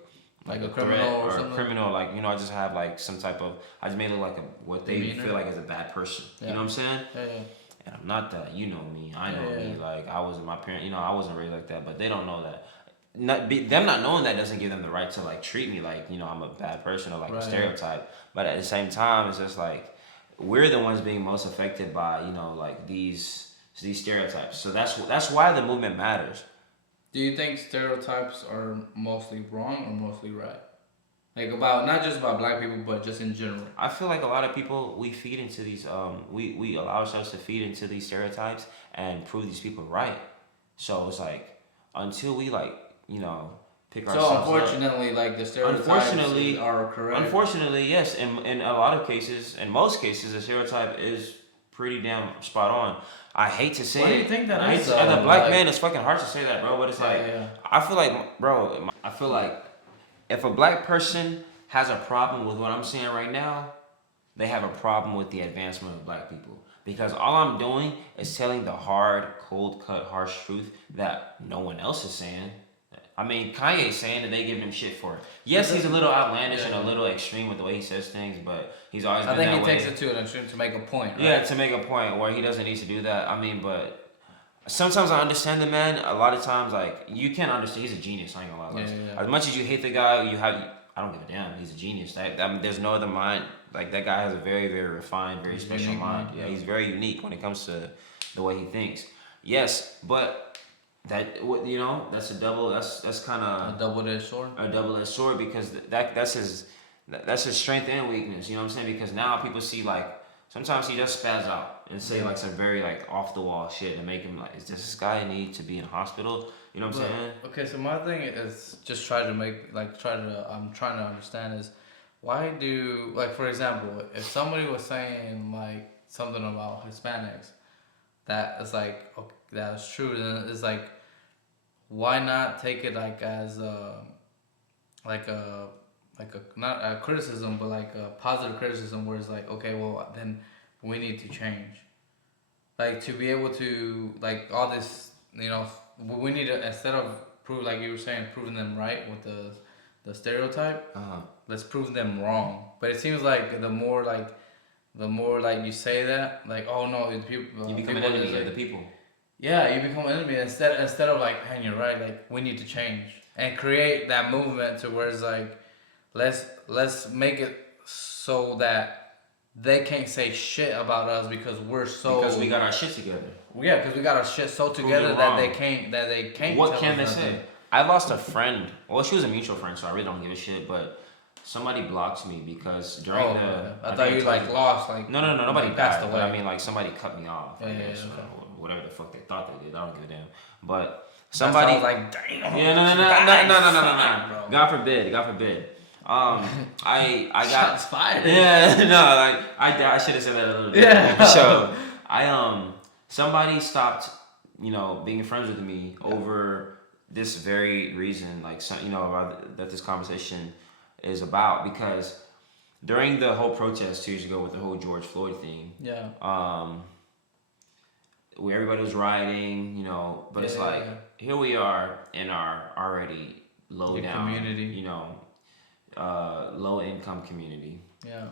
like a criminal or a criminal, like I just have like some type of, I just may look like what they feel like is a bad person. You know what I'm saying? Yeah. And I'm not that. You know me. I know me. Like I wasn't my parent. I wasn't raised like that, but they don't know that. Them not knowing that doesn't give them the right to like treat me like I'm a bad person or like a stereotype. But at the same time, it's just like we're the ones being most affected by like these stereotypes. So that's why the movement matters. Do you think stereotypes are mostly wrong or mostly right? Like about not just about black people, but just in general. I feel like a lot of people we feed into these we allow ourselves to feed into these stereotypes and prove these people right. So it's like until we like pick ourselves up. So unfortunately, like the stereotypes are correct. Unfortunately, yes. In a lot of cases, in most cases, the stereotype is pretty damn spot on. I hate to say Why it. do you think that is? As a black man, it's fucking hard to say that, bro. But it's like, yeah. I feel like, bro, I feel like if a black person has a problem with what I'm saying right now, they have a problem with the advancement of black people. Because all I'm doing is telling the hard, cold cut, harsh truth that no one else is saying. I mean, Kanye's saying that they give him shit for it. Yes, he's a little outlandish and a little extreme with the way he says things, but he's always been that way. I think he takes it to an extreme to make a point, right? Yeah, to make a point where he doesn't need to do that. I mean, but sometimes I understand the man. A lot of times, like, you can't understand. He's a genius. I ain't gonna lie. Yeah. As much as you hate the guy, I don't give a damn. He's a genius. I mean, there's no other mind. Like, that guy has a very, very refined, very special mind. Yeah, he's very unique when it comes to the way he thinks. Yes, but that, you know, that's kind of a double-edged sword. A double-edged sword, because that's his strength and weakness. You know what I'm saying? Because now people see, like, sometimes he just spaz out and say like some very like off the wall shit to make him like, does this guy need to be in hospital? You know what I'm saying? Okay, so my thing is just I'm trying to understand is, why do, like, for example, if somebody was saying like something about Hispanics that is like, okay, that is true, then it's like, why not take it like as not a criticism, but like a positive criticism, where it's like, okay, well, then we need to change, like, to be able to, like, all this, you know, we need to, instead of prove, like you were saying, proving them right with the stereotype, let's prove them wrong. But it seems like the more you say that, like, oh no, people, you become an enemy of the people. Yeah, you become an enemy instead of like, man, you're right, like, we need to change and create that movement to where it's like, let's make it so that they can't say shit about us because we got our shit together. Yeah, because we got our shit so together that they can't. What can they say? I lost a friend. Well, she was a mutual friend, so I really don't give a shit. But somebody blocked me because during I thought you like lost, like, no, nobody passed died. away. But I mean, like, somebody cut me off. Yeah, okay. Whatever the fuck they thought they did, I don't give a damn. But somebody was like, damn. Yeah, no. God forbid. I got shots fired. Yeah, no, like I should have said that a little bit. Yeah. So somebody stopped, you know, being friends with me over this very reason, like, you know, about that this conversation is about, because during the whole protest 2 years ago with the whole George Floyd thing, where everybody was rioting, you know, but it's like, here we are in our already low down community, you know, low income community. Yeah.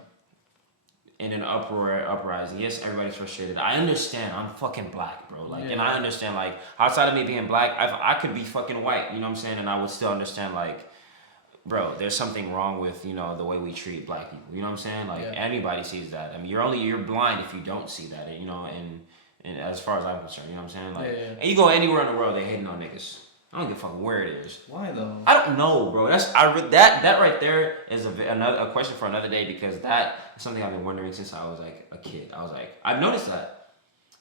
In an uprising. Yes, everybody's frustrated. I understand. I'm fucking black, bro. Like, and I understand, like, outside of me being black, I could be fucking white, you know what I'm saying? And I would still understand, like, bro, there's something wrong with, you know, the way we treat black people. You know what I'm saying? Like, anybody sees that. I mean, you're blind if you don't see that, you know, and as far as I'm concerned, you know what I'm saying? Like, and you go anywhere in the world, they hating on niggas. I don't give a fuck where it is. Why though? I don't know, bro. That right there is a question for another day, because that is something I've been wondering since I was like a kid. I was like, I've noticed that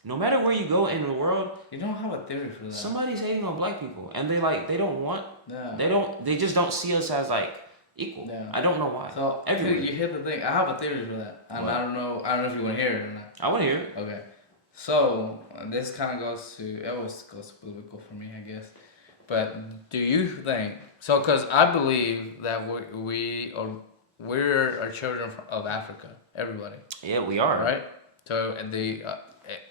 no matter where you go in the world, you don't have a theory for that. Somebody's hating on black people, and they just don't see us as like equal. Yeah. I don't know why. So you hit the thing. I have a theory for that, and I don't know if you want to hear it or not. I want to hear it. Okay. So this kind of goes to, it always goes political for me, I guess. But do you think so? Because I believe that we're our children of Africa. Everybody. Yeah, we are. Right. So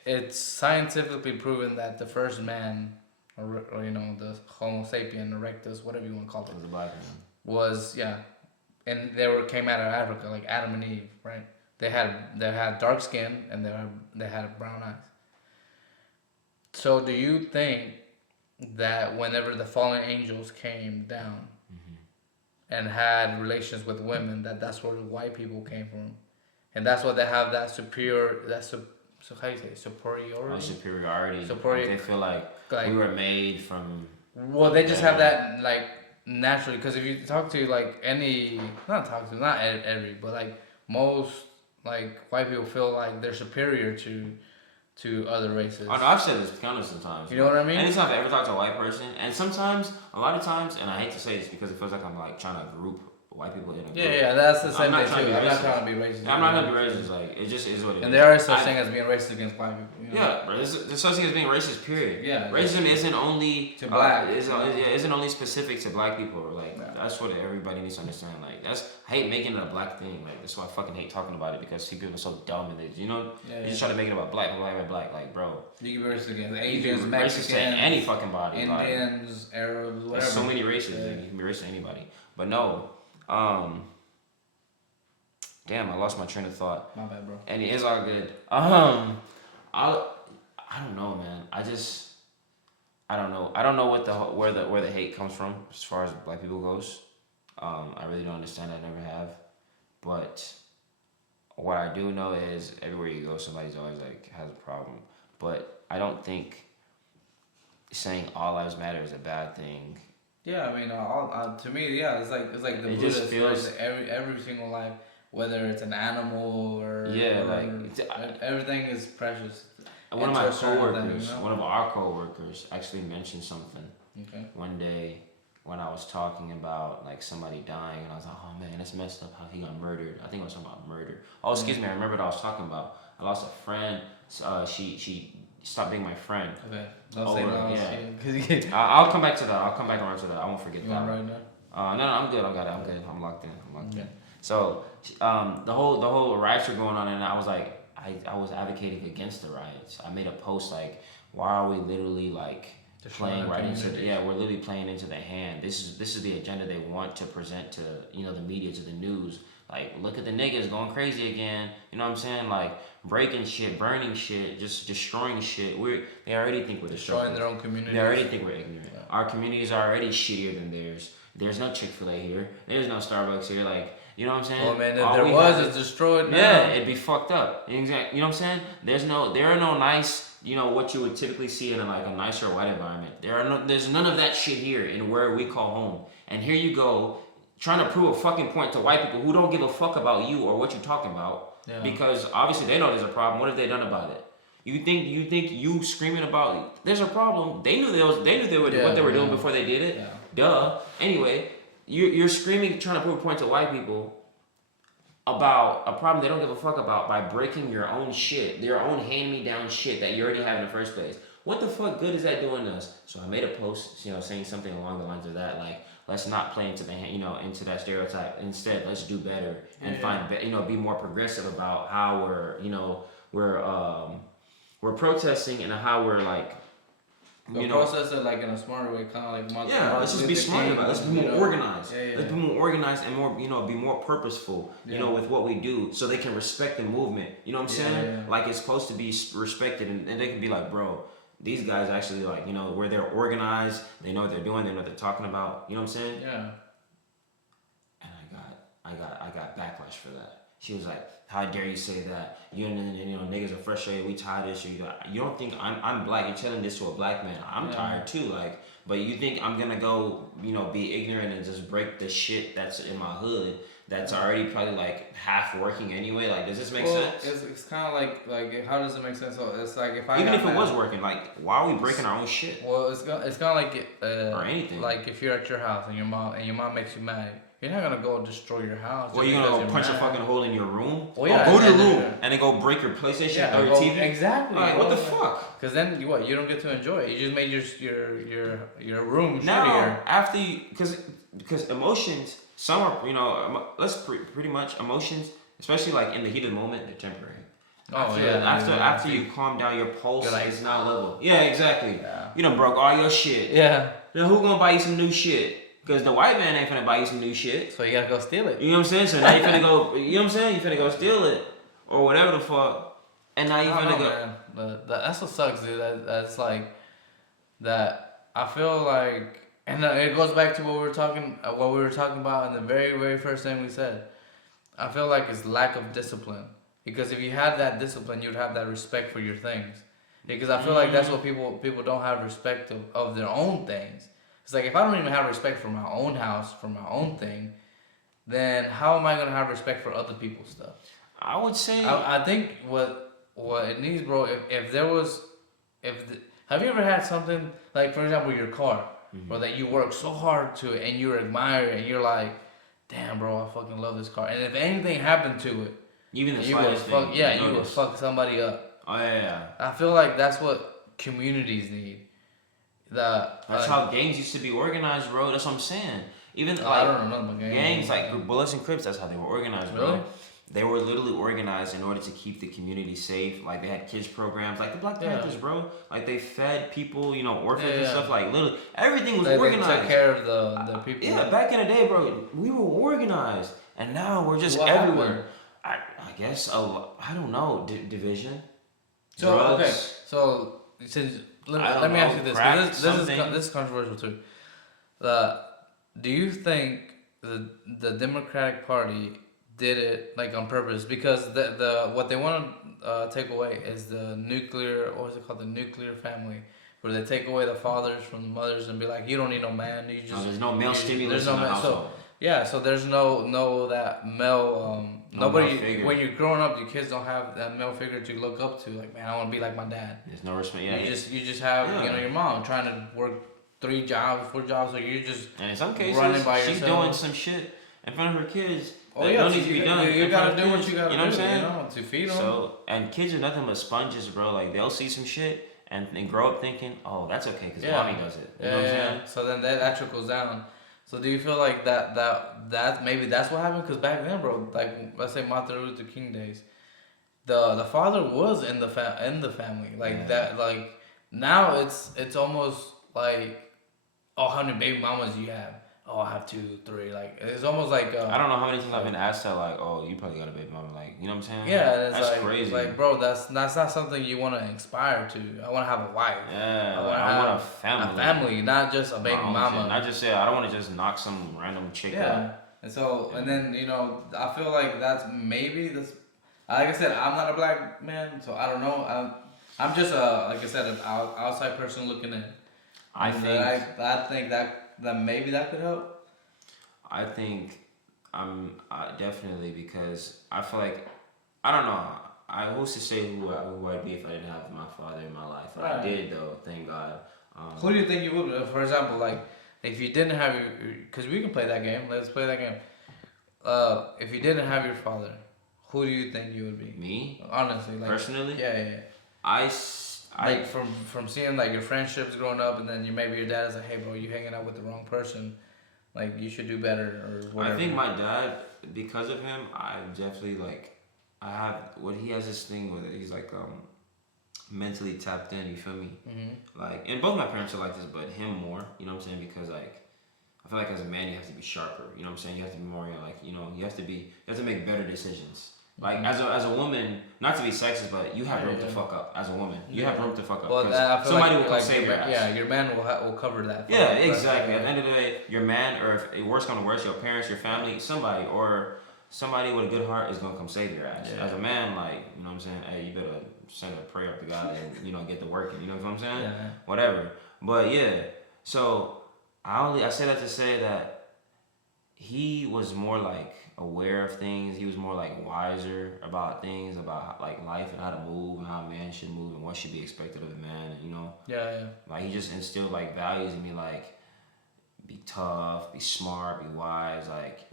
it's scientifically proven that the first man, or you know, the Homo sapien erectus, whatever you want to call it, was a black man. Was and came out of Africa, like Adam and Eve, right? They had dark skin and they had brown eyes. So do you think that whenever the fallen angels came down and had relations with women, that's where the white people came from, and that's why they have that how do you say superiority? Superiority. They feel like we were made from. Well, they just have that like naturally, because if you talk to like not every, but like most like white people feel like they're superior to other races. I know, I've said this countless of times. You know what I mean? Anytime I ever talk to a white person, and sometimes, a lot of times, and I hate to say this because it feels like I'm like trying to group white people in a group. Yeah, that's the same thing too. I'm not trying to be racist. I'm not gonna be racist. Like it just is what it is. And there is such thing as being racist against black people. You know? Yeah, bro. There's such thing as being racist. Period. Yeah. Racism isn't only to black. Isn't only specific to black people. Like that's what everybody needs to understand. Like I hate making it a black thing. Like that's why I fucking hate talking about it because people are so dumb and they just try to make it about black. Like bro. You can be racist against Asians, Mexicans, racist to any fucking body. Indians, Arabs, whatever. There's so many races. Yeah. You can be racist to anybody. But no. Damn, I lost my train of thought. My bad, bro. And it is all good. I don't know, man. I don't know. I don't know where the hate comes from as far as black people goes. I really don't understand. I never have. But what I do know is everywhere you go, somebody's always like has a problem. But I don't think saying all lives matter is a bad thing. Yeah, I mean, to me, yeah, it's like the it Buddhist, just feels like every single life, whether it's an animal or everything is precious. One of our coworkers actually mentioned something. Okay. One day when I was talking about like somebody dying, and I was like, oh man, that's messed up how he got murdered. I think I was talking about murder. Oh, excuse me, I remember what I was talking about. I lost a friend. She stopped being my friend. Okay. Don't say no. Yeah. I'll come back to that. I'll come back around to that. I won't forget you that. Right now? No, I'm good. I got it. I'm good. I'm locked in. So the whole riots were going on, and I was like, I was advocating against the riots. I made a post like, why are we literally like playing right into we're literally playing into their hand. This is the agenda they want to present to the media, to the news. Like, look at the niggas going crazy again. You know what I'm saying? Like breaking shit, burning shit, just destroying shit. They already think we're destroying their own communities. They already think we're ignorant. Yeah. Our communities are already shittier than theirs. There's no Chick-fil-A here. There's no Starbucks here. Like, you know what I'm saying? Oh man, if there was, it's destroyed now. Yeah, it'd be fucked up. Exactly. You know what I'm saying? There are no nice, what you would typically see in a nicer white environment. There's none of that shit here in where we call home. And here you go, trying to prove a fucking point to white people who don't give a fuck about you or what you're talking about. Yeah. Because obviously they know there's a problem. What have they done about it? You think you screaming about there's a problem? They knew what they were doing before they did it. Yeah. Duh. Anyway. You're screaming, trying to prove a point to white people about a problem they don't give a fuck about by breaking your own shit, your own hand-me-down shit that you already have in the first place. What the fuck good is that doing us? So I made a post, saying something along the lines of that, like, let's not play into into that stereotype. Instead, let's do better and be more progressive about how we're protesting and how we're like. Process it like in a smarter way, kind of like let's just be smart about it. Let's be more organized. Let's be more organized and more, be more purposeful, with what we do, so they can respect the movement. You know what I'm saying? Yeah. Like it's supposed to be respected, and they can be like, bro, these guys actually where they're organized, they know what they're doing, they know what they're talking about. You know what I'm saying? Yeah. And I got backlash for that. She was like, how dare you say that? Niggas are frustrated. We tired of this. You don't think I'm black? You're telling this to a black man. I'm tired too. Like, but you think I'm gonna go, be ignorant and just break the shit that's in my hood that's already probably like half working anyway? Like, does this make sense? It's kind of like how does it make sense? So it's like if it was working, like why are we breaking our own shit? Well, it's kind of like or anything. Like if you're at your house and your mom makes you mad. You're not gonna go destroy your house. Well, you're gonna go punch a fucking hole in your room? Well, yeah, go to your room and then go break your PlayStation or your TV? Exactly. Like, what the fuck? Because then you don't get to enjoy it. You just made your room now, shittier. After you, because emotions, some are, pretty much emotions, especially like in the heat of the moment, they're temporary. After you calm down, your pulse is now level. Yeah, exactly. Yeah. You done broke all your shit. Yeah. Then who gonna buy you some new shit? Because the white man ain't finna buy you some new shit. So you gotta go steal it. You know what I'm saying? So now you finna go, you know what I'm saying? You finna go steal it. Or whatever the fuck. And now you finna go. Man. That's what sucks, dude. That's like, that I feel like, and it goes back to what we were talking about in the very, very first thing we said. I feel like it's lack of discipline. Because if you had that discipline, you'd have that respect for your things. Because I feel like that's what people don't have respect of their own things. It's like, if I don't even have respect for my own house, for my own thing, then how am I going to have respect for other people's stuff? I would say... I think what it needs, bro, have you ever had something, like, for example, your car, or that you work so hard to, and you admire it, and you're like, damn, bro, I fucking love this car. And if anything happened to it, even the you would thing, you would fuck somebody up. Oh yeah. I feel like that's what communities need. That's how gangs used to be organized, bro. That's what I'm saying. Even I don't know about gangs like Bullets and Crips. That's how they were organized, bro. Really? They were literally organized in order to keep the community safe. Like they had kids programs, like the Black Panthers, bro. Like they fed people, orphans and stuff. Like literally everything was organized. They took care of the people. Yeah, back in the day, bro, we were organized, and now we're just everywhere. I guess I don't know, division. So drugs. Okay, so since let me ask you this. This is controversial too. Do you think the Democratic Party did it like on purpose? Because the what they want to take away is the nuclear, or is it called, the nuclear family, where they take away the fathers from the mothers and be like, you don't need no man. You just there's no male stimulus. There's no in the household. So yeah, so there's no that male. Nobody male when you're growing up, your kids don't have that male figure to look up to. Like, man, I want to be like my dad. There's no respect. Yeah, you just have your mom trying to work 3 jobs, 4 jobs, so you're just and in some cases running by she's yourself. doing some shit in front of her kids. Oh yeah, don't need to be done. You gotta do what you gotta do. You know what I'm saying? To feed them. So, and kids are nothing but sponges, bro. Like they'll see some shit and grow up thinking, oh, that's okay because mommy does it. You know what I'm saying? So then that trickles down. So do you feel like that maybe that's what happened? Because back then, bro, like let's say Martin Luther King days, the father was in the family like that. Like now it's almost like, oh, how many baby mamas you have? Oh, I have 2, 3. Like it's almost like I don't know how many times I've been asked that, like, oh, you probably got a baby mama, like, you know what I'm saying? Yeah, that's like, crazy. Like, bro, that's not something you want to inspire to. I want to have a wife. Yeah, I want a family. A family, not just a baby mama. Shit. Not just say I don't want to just knock some random chick up. And so, and then I feel like that's like I said, I'm not a black man, so I don't know. I'm just like I said, an outside person looking in. I think that maybe that could help. I think definitely, because I feel like, I don't know. Who's to say who I'd be if I didn't have my father in my life? Right. I did though, thank God. Who do you think you would? For example, like if you didn't have because we can play that game. Let's play that game. If you didn't have your father, who do you think you would be? Me? Honestly, like personally? Yeah. I like from seeing like your friendships growing up, and then maybe your dad is like, hey bro, you hanging out with the wrong person. Like, you should do better or whatever. I think my dad, because of him, I definitely, like, he has this thing with it. He's, like, mentally tapped in, you feel me? Mm-hmm. Like, and both my parents are like this, but him more, you know what I'm saying? Because, like, I feel like as a man, you have to be sharper, you know what I'm saying? You have to be more, like, you have to make better decisions. Like, as a woman, not to be sexist, but you have room to fuck up. As a woman, you have room to fuck up. Well, somebody will come save your ass. Yeah, your man will cover that. Yeah, exactly. At the end of the day, your man, or if worse comes to worse, your parents, your family, somebody with a good heart is gonna come save your ass. Yeah. As a man, like, you know what I'm saying? Hey, you better send a prayer up to God and get to working. You know what I'm saying? Yeah. Whatever. But yeah, so I say that to say that he was more like aware of things. He was more like wiser about things, about like life and how to move and how a man should move and what should be expected of a man. Yeah. Like he just instilled like values in me, like be tough, be smart, be wise. Like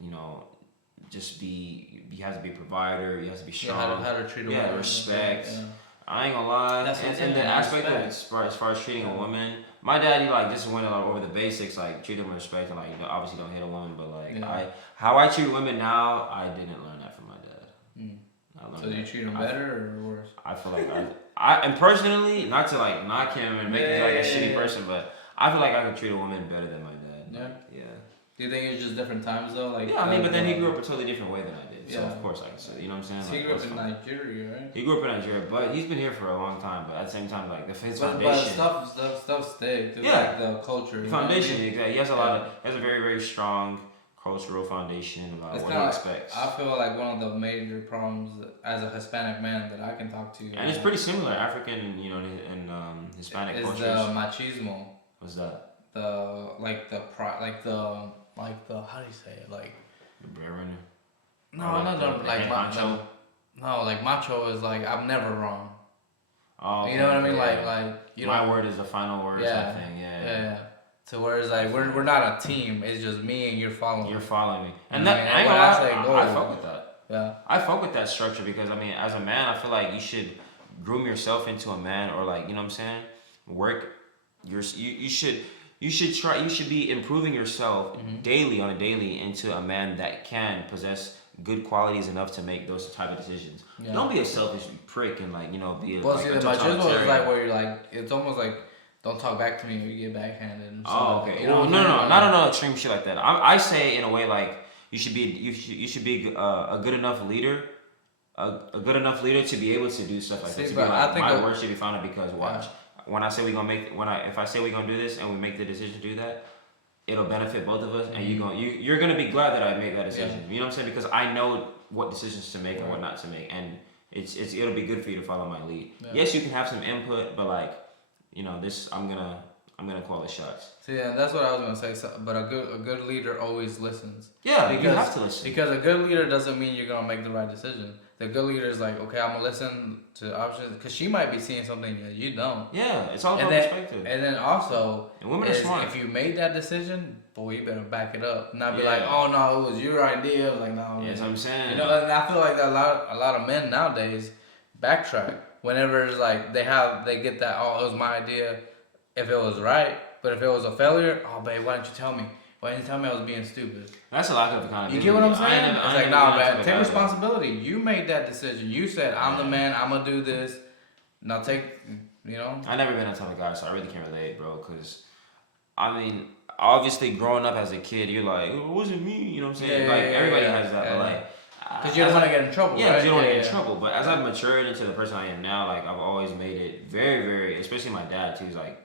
just be. He has to be a provider. He has to be strong. Yeah, how to treat a woman. Respect. Yeah. I ain't gonna lie. And the aspect of it, as far as treating a woman, my dad, he like just went over the basics, like treat them with respect and like obviously don't hit a woman, but like how I treat women now, I didn't learn that from my dad. So you treat them better or worse? I feel like I and personally, not to like knock him and make him like a shitty person, but I feel like I could treat a woman better than my dad. Yeah. Do you think it's just different times though? Like but then he grew up a totally different way than I did. So of course I can say, you know what I'm saying? So he grew up in Nigeria, right? He grew up in Nigeria, but he's been here for a long time. But at the same time, like his foundation. But stuff stays. Like the culture. The foundation, exactly. He has a a very, very strong cultural foundation about what he expects. I feel like one of the major problems as a Hispanic man that I can talk to. And it's pretty similar, African, and Hispanic cultures. Is the machismo. What's that? How do you say it? Like the breadwinner. Macho. No, like macho is like I'm never wrong. Oh, you know what I mean? My word is the final word. Yeah. Type thing. Yeah. To where it's like we're not a team. It's just me and you're following. You're following me, and that I ain't gonna lie, I fuck with that. Yeah. I fuck with that structure because I mean, as a man, I feel like you should groom yourself into a man, or like, you know what I'm saying, work. You should be improving yourself daily into a man that can possess good qualities enough to make those type of decisions. Yeah. Don't be a selfish prick and like, you know, be a well, see, the machismo is like where you're like, it's almost like, don't talk back to me or you get backhanded. And oh, okay. You know, no, not extreme shit like that. I say in a way like you should be a good enough leader, a good enough leader to be able to do stuff like that. To be like, my word should be founded because watch. When I say if I say we're gonna do this and we make the decision to do that, it'll benefit both of us, and you're gonna be glad that I made that decision. Yeah. You know what I'm saying? Because I know what decisions to make and what not to make, and it'll be good for you to follow my lead. Yeah. Yes, you can have some input, but like, you know, this I'm gonna call the shots. See, yeah, that's what I was gonna say. So, but a good leader always listens. Yeah, because you have to listen. Because a good leader doesn't mean you're gonna make the right decision. The good leader is like, okay, I'm gonna listen to options because she might be seeing something that you don't. Yeah, it's all about perspective. And then also, and women are smart. If you made that decision, boy, you better back it up. Not be like, oh no, it was your idea. Like, no. Yeah, that's what I'm saying. You know, and I feel like a lot of men nowadays backtrack whenever it's like they get that, oh, it was my idea if it was right, but if it was a failure, oh babe, why didn't you tell me? Why didn't you tell me I was being stupid? That's a lack of accountability. You get what I'm saying? It's like, nah, man, take responsibility. You made that decision. You said, I'm the man, I'm going to do this. Now take, you know? I've never been that type of guy, so I really can't relate, bro. Because, I mean, obviously growing up as a kid, you're like, it wasn't me. You know what I'm saying? Everybody has that, but like... Because you don't want to get in trouble, yeah, right? You don't want to get in trouble. But as I've matured into the person I am now, like, I've always made it very, very... Especially my dad, too. He's like,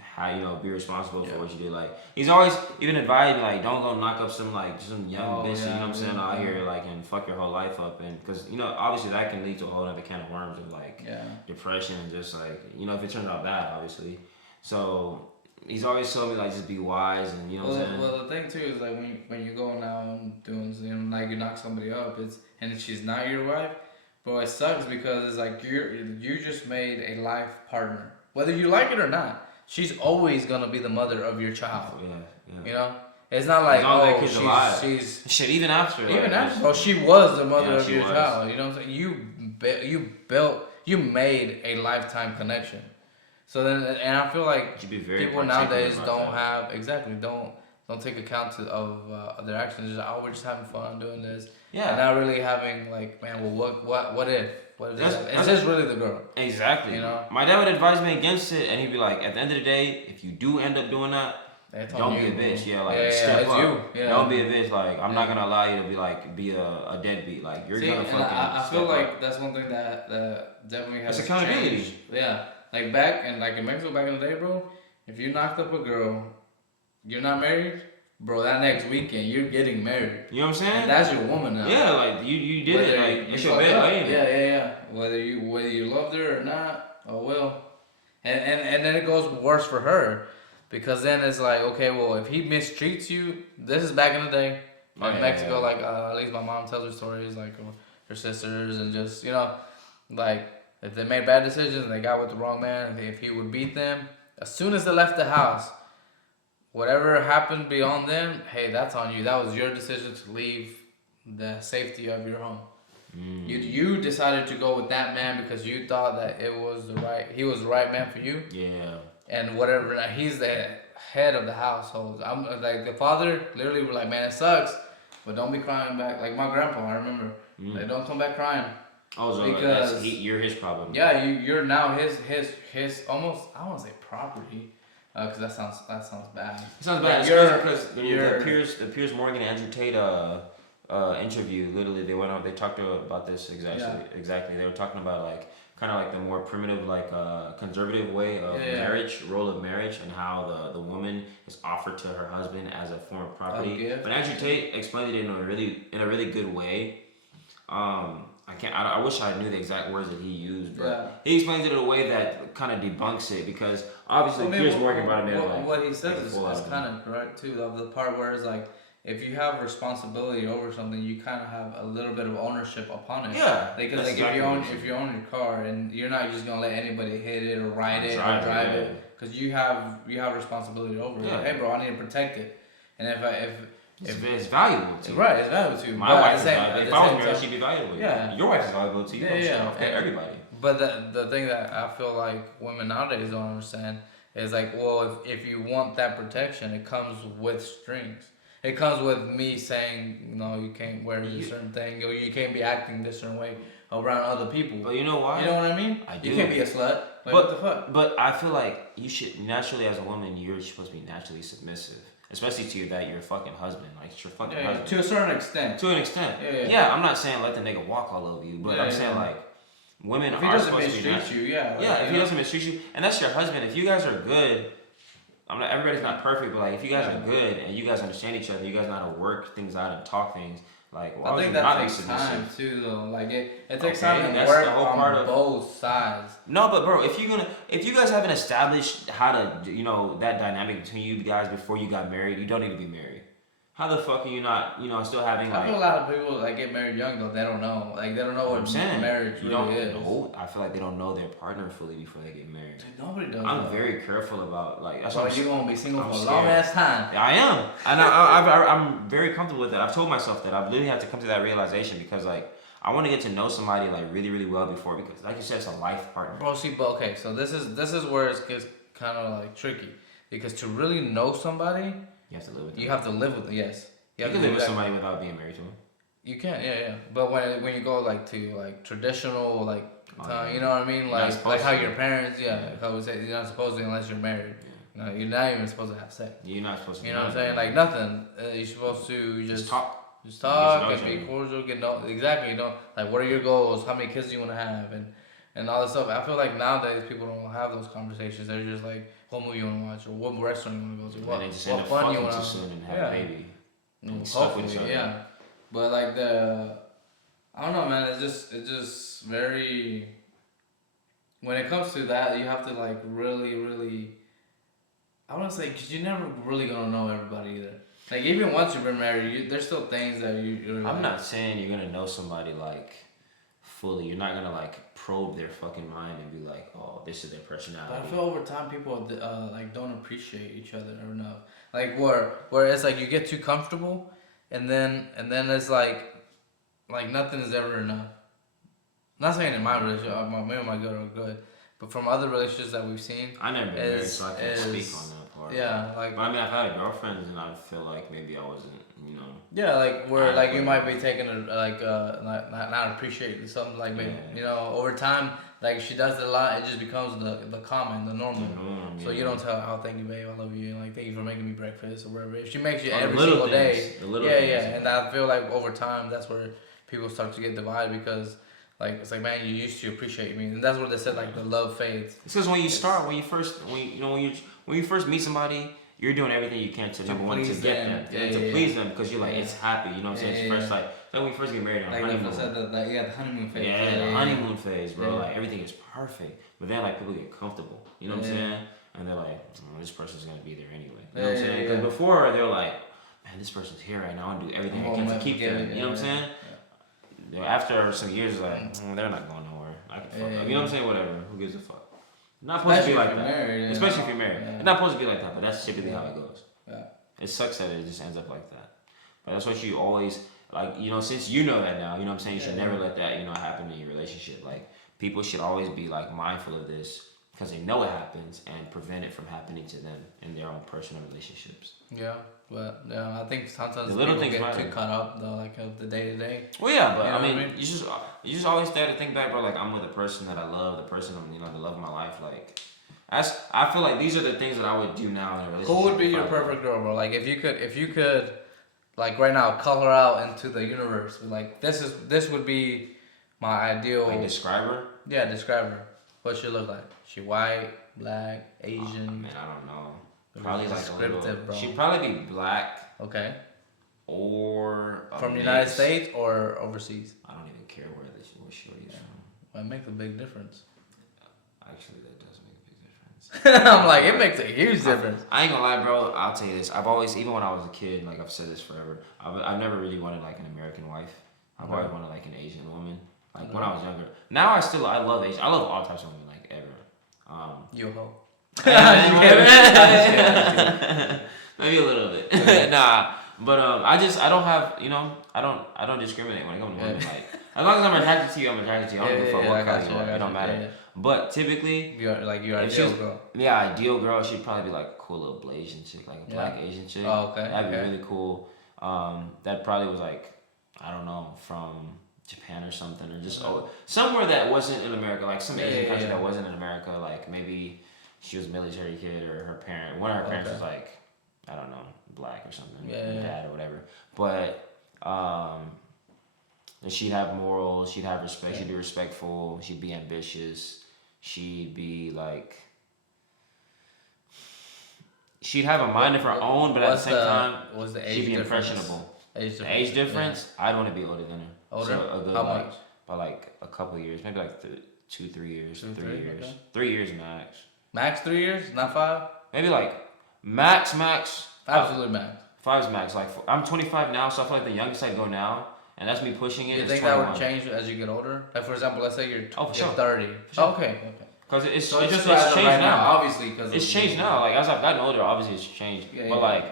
how, you know, be responsible for what you do. Like, he's always even advised me, like, don't go knock up some young bitch, you know what I'm saying, out here, like, and fuck your whole life up. And because, you know, obviously that can lead to a whole other can of worms of like depression and just like, you know, if it turns out bad, obviously. So he's always told me like, just be wise, and you know what I'm saying. Well, the thing too is like when you go now and doing, you know, like you knock somebody up, and she's not your wife, bro, it sucks because it's like you just made a life partner, whether you like it or not. She's always gonna be the mother of your child. Yeah. You know, it's not like she's shit. Even after, she was the mother of your child. You know what I'm saying? You made a lifetime connection. So then, and I feel like people nowadays don't take account of their actions. Just, we're just having fun doing this. Yeah. And not really having like, man, well, what if? It's just really the girl. Exactly. You know? My dad would advise me against it, and he'd be like, at the end of the day, if you do end up doing that, don't be a bitch. Yeah, like step up. Don't be a bitch. Like, I'm not gonna allow you to be a deadbeat. Like, you're gonna fucking. I feel like that's one thing that definitely has. It's accountability. Changed. Yeah, like back in Mexico back in the day, bro. If you knocked up a girl, you're not married. Bro, that next weekend you're getting married. You know what I'm saying? And that's your woman now. Yeah, like you did it. Like it's your bed, ain't it? Yeah. Whether you loved her or not, oh well. And then it goes worse for her, because then it's like, okay, well, if he mistreats you, this is back in the day in Mexico. Like at least my mom tells her stories, like her sisters, and just, you know, like if they made bad decisions and they got with the wrong man, if he would beat them, as soon as they left the house. Whatever happened beyond them, hey, that's on you. That was your decision to leave the safety of your home. Mm. You decided to go with that man because you thought that he was the right man for you. Yeah. And whatever, he's the head of the household. I'm like, the father literally was like, man, it sucks, but don't be crying back. Like my grandpa, I remember, like, don't come back crying. Oh, so because you're his problem. Yeah, you're now his almost, I don't want to say property. Because that sounds bad. It sounds bad. Because the Piers Morgan and Andrew Tate interview, literally they went on. They talked about this exactly. They were talking about like kind of like the more primitive, like conservative way of marriage, role of marriage, and how the woman is offered to her husband as a form of property. But Andrew Tate explained it in a really good way. I wish I knew the exact words that he used, but he explains it in a way that kind of debunks it, because obviously Piers Morgan brought him in. What he says is kind of correct too. Of the part where it's like, if you have responsibility over something, you kind of have a little bit of ownership upon it. Yeah. Because like exactly if you own your car and you're not just gonna let anybody hit it or ride it or drive it, because you have responsibility over it. Like, hey, bro, I need to protect it. And if it's valuable to you. Right, it's valuable to you. My wife is valuable. If I was married, she'd be valuable. Yeah. Your wife is valuable to you. Yeah. Everybody. But the thing that I feel like women nowadays don't understand is like, well, if you want that protection, it comes with strings. It comes with me saying, no, you can't wear this certain thing, or you can't be acting this certain way around other people. But you know why? You know what I mean? I do. You can't be a slut. Like, what the fuck? But I feel like you should naturally, as a woman, you're supposed to be naturally submissive. Especially to your fucking husband. Like, it's your fucking husband. To a certain extent. To an extent. Yeah, I'm not saying let the nigga walk all over you, but I'm saying, like, women are supposed to be natural. If he doesn't mistreat you, and that's your husband, if you guys are good, everybody's not perfect, but like if you guys are good and you guys understand each other, you guys know how to work things out and talk things. Like, why would you not be submissive? I think that takes time too, though. Like it takes time to work on both sides. No, but bro, if you guys haven't established how to, that dynamic between you guys before you got married, you don't need to be married. How the fuck are you not, still having like... I feel a lot of people that get married young, though, they don't know. Like, they don't know what marriage really is. No, I feel like they don't know their partner fully before they get married. Dude, nobody does. I'm very careful about, like... That's why you're going to be single for a long-ass time. Yeah, I am. And I'm very comfortable with that. I've told myself that. I've literally had to come to that realization because, like, I want to get to know somebody, like, really, really well before because, like you said, it's a life partner. Bro, see, but okay, so this is where it gets kind of, like, tricky. Because to really know somebody... You have to live with them. You have to live with them, yes. You can live with somebody without being married to them. You can, yeah. But when you go like to like traditional like you know what I mean, like how your parents, I would say you're not supposed to unless you're married. No, you're not even supposed to have sex. You're not supposed to. You know what I'm saying? Like nothing. You're supposed to just talk. Just talk and be cordial. Like what are your goals? How many kids do you want to have? And all this stuff. I feel like nowadays people don't have those conversations. They're just like, what movie you want to watch or what restaurant you want to go to. What fun you want to soon and have a baby. Hopefully, yeah. But like I don't know, man. It's just very. When it comes to that, you have to like really, really. I want to say because you're never really gonna know everybody either. Like even once you've been married, there's still things that you're I'm not saying you're gonna know somebody like fully. You're not gonna like probe their fucking mind and be like, oh, this is their personality. But I feel over time people like don't appreciate each other enough. Like where it's like you get too comfortable, and then it's like nothing is ever enough. Not saying in my relationship, me and my girl are good, but from other relationships that we've seen, I never been married, so I can't speak on that part. Yeah, like. But I mean, I've had girlfriends, and I feel like maybe I wasn't, Yeah, like where like you might be taking not appreciating something like maybe over time. Like she does it a lot, it just becomes the common, the normal. So you don't tell her, oh, thank you, babe, I love you, and like thank you for making me breakfast or whatever. If she makes you every single day, and I feel like over time that's where people start to get divided because like it's like, man, you used to appreciate me, and that's what they said, like the love fades. It's because when you first meet somebody, you're doing everything you can to number one to get them, to please them because you're like it's happy, you know what I'm saying? It's first like when we first get married on honeymoon. The honeymoon phase. Yeah, the honeymoon phase, bro. Like everything is perfect, but then like people get comfortable, you know what I'm saying? And they're like, this person's gonna be there anyway. You know what I'm saying? Because before they're like, man, this person's here right now. I want to do everything I can to keep them. You know what I'm saying? After some years, it's like they're not going nowhere. I can fuck up. You know what I'm saying? Whatever. Who gives a fuck? Not supposed to be like that. Especially if you're married. It's not supposed to be like that, but that's typically how it goes. Yeah. It sucks that it just ends up like that. But that's what you always like. Since you know that now, you know what I'm saying. You should never let that happen in your relationship. Like people should always be like mindful of this because they know it happens and prevent it from happening to them in their own personal relationships. Yeah. But I think sometimes the little things get too caught up though, like of the day to day. Well, yeah, but I mean, you just always start to think back, bro. Like I'm with a person that I love, the person the love of my life. Like, I feel like these are the things that I would do now in a relationship. Who would be your perfect girl, bro? Like if you could, like right now, call her out into the universe. Like this would be my ideal. Like describe her. Yeah, describe her. What she look like? She white, black, Asian? Man, I don't know. Probably like descriptive, bro. She'd probably be black. Okay. Or from the United States or overseas. I don't even care where she is from. Well, it makes a big difference. Actually, that does make a big difference. I'm like, it makes a huge difference. I ain't gonna lie, bro. I'll tell you this. I've always, even when I was a kid, like I've said this forever, I've never really wanted like an American wife. I've always wanted like an Asian woman. Like when I was younger. Now I love Asian. I love all types of women, like ever. You a hoe. Maybe a little bit. Nah. But I don't have, I don't discriminate when it comes to women. Like as long as I'm attracted to you, I'm attracted to you. I don't give a fuck what color you are. It don't matter. Yeah. But typically, you're ideal girl. Yeah, ideal girl. She'd probably be like a cool little Asian chick, like a black Asian chick. Oh, okay. That'd be really cool. That probably was like, I don't know, from Japan or something, or just somewhere that wasn't in America, like some Asian country that wasn't in America. Like maybe she was a military kid, or one of her parents was like, I don't know, black or something, dad or whatever. But she'd have morals, she'd have respect, she'd be respectful, she'd be ambitious, she'd be like, she'd have a mind of her own, but at the same time, she'd be impressionable. Age difference? I'd want to be older than her. Older? So a good, how much? By like a couple years, maybe like 2, 3 years, 3 years. Okay. 3 years max. Max 3 years, not 5? Maybe like max. Absolute max. 5's max. Like I'm 25 now, so I feel like the youngest I go now, and that's me pushing it. You think 21. that would change as you get older? Like for example, let's say you're 30. For sure. Okay. Because it's just changed right now, obviously. Because it's changed now. Like as I've gotten older, obviously it's changed. But like,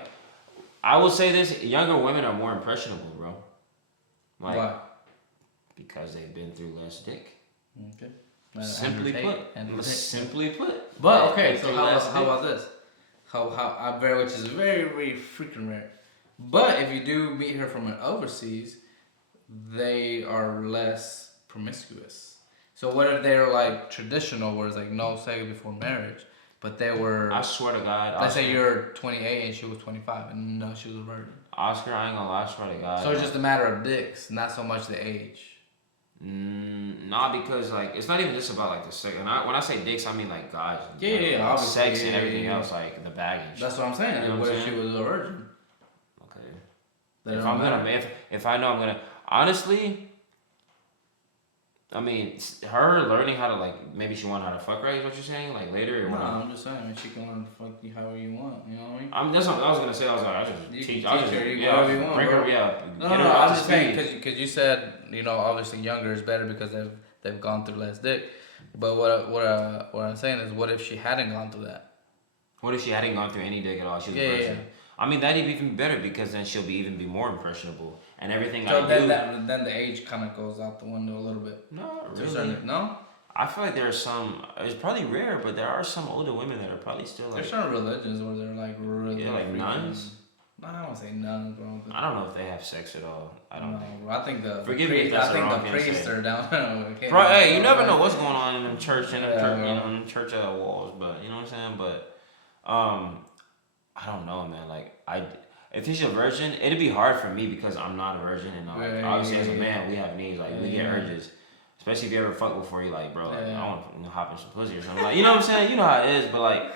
I will say this: younger women are more impressionable, bro. Like, why? Because they've been through less dick. Okay. Simply put. But okay, so how about this? Which is very, very freaking rare. But if you do meet her from an overseas, they are less promiscuous. So what if they're like traditional, where it's like no sex before marriage, but they were? I swear to God. Let's say you're 28 and she was 25, and no, she was a virgin. Oscar, I ain't gonna lie, I swear to God. So it's just a matter of dicks, not so much the age. Nah, because like it's not even just about like the sex. And when I say dicks, I mean like guys. Like, sex and everything else, like the baggage. That's what I'm saying. You know what if she was a virgin? Okay. If I know I'm gonna, honestly, I mean, her learning how to like, maybe she want how to fuck right is what you're saying, like later or no, I'm just saying, she can learn to fuck you however you want, you know what I mean? That's what I was gonna say. I was like, I just teach her, whatever you want, bring her, No, I'm just saying, because you said, obviously younger is better because they've gone through less dick. But what I'm saying is, what if she hadn't gone through that? What if she hadn't gone through any dick at all? She was a virgin. I mean, that'd be even better because then she'll even be more impressionable. And everything I do... Then the age kind of goes out the window a little bit. No, really. No? I feel like there are some... It's probably rare, but there are some older women that are probably still like... There's some religions where they're like really... Yeah, like nuns? No, I don't say nuns, bro. I don't know if they have sex at all. I don't think. Bro, I think the... Forgive me if that's the wrong thing to say. priests are down... Bro, hey, you never know what's going on in them church, in them church walls, but... You know what I'm saying? But... I don't know, man. Like, if she's a virgin, it'd be hard for me because I'm not a virgin, and obviously as a man, we have needs, like we get urges. Especially if you ever fuck before, you're like, bro, like, I want to hop in some pussy or something. Like, you know what I'm saying? You know how it is, but like,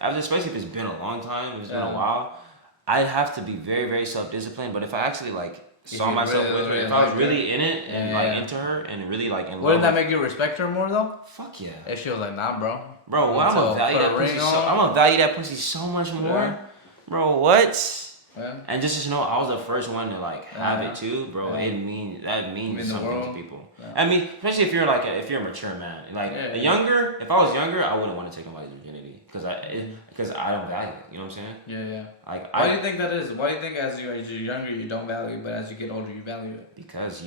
especially if it's been a long time, it's been a while, I'd have to be very, very self-disciplined. But if I actually like saw myself with her, if I was really in it and like into her and really like in love, wouldn't that make you respect her more though? Fuck yeah. If she was like, nah, bro. Bro, I'm gonna value that pussy. I'm gonna value that pussy so much more. Yeah. Bro, what? Yeah. And just to know, I was the first one to like have it too, bro. That means something to people. Yeah. I mean, especially if you're a mature man. Like if I was younger, I wouldn't want to take somebody's virginity because I don't value it. You know what I'm saying? Yeah. Like, why do you think that is? Why do you think as you're younger you don't value it, but as you get older you value it? Because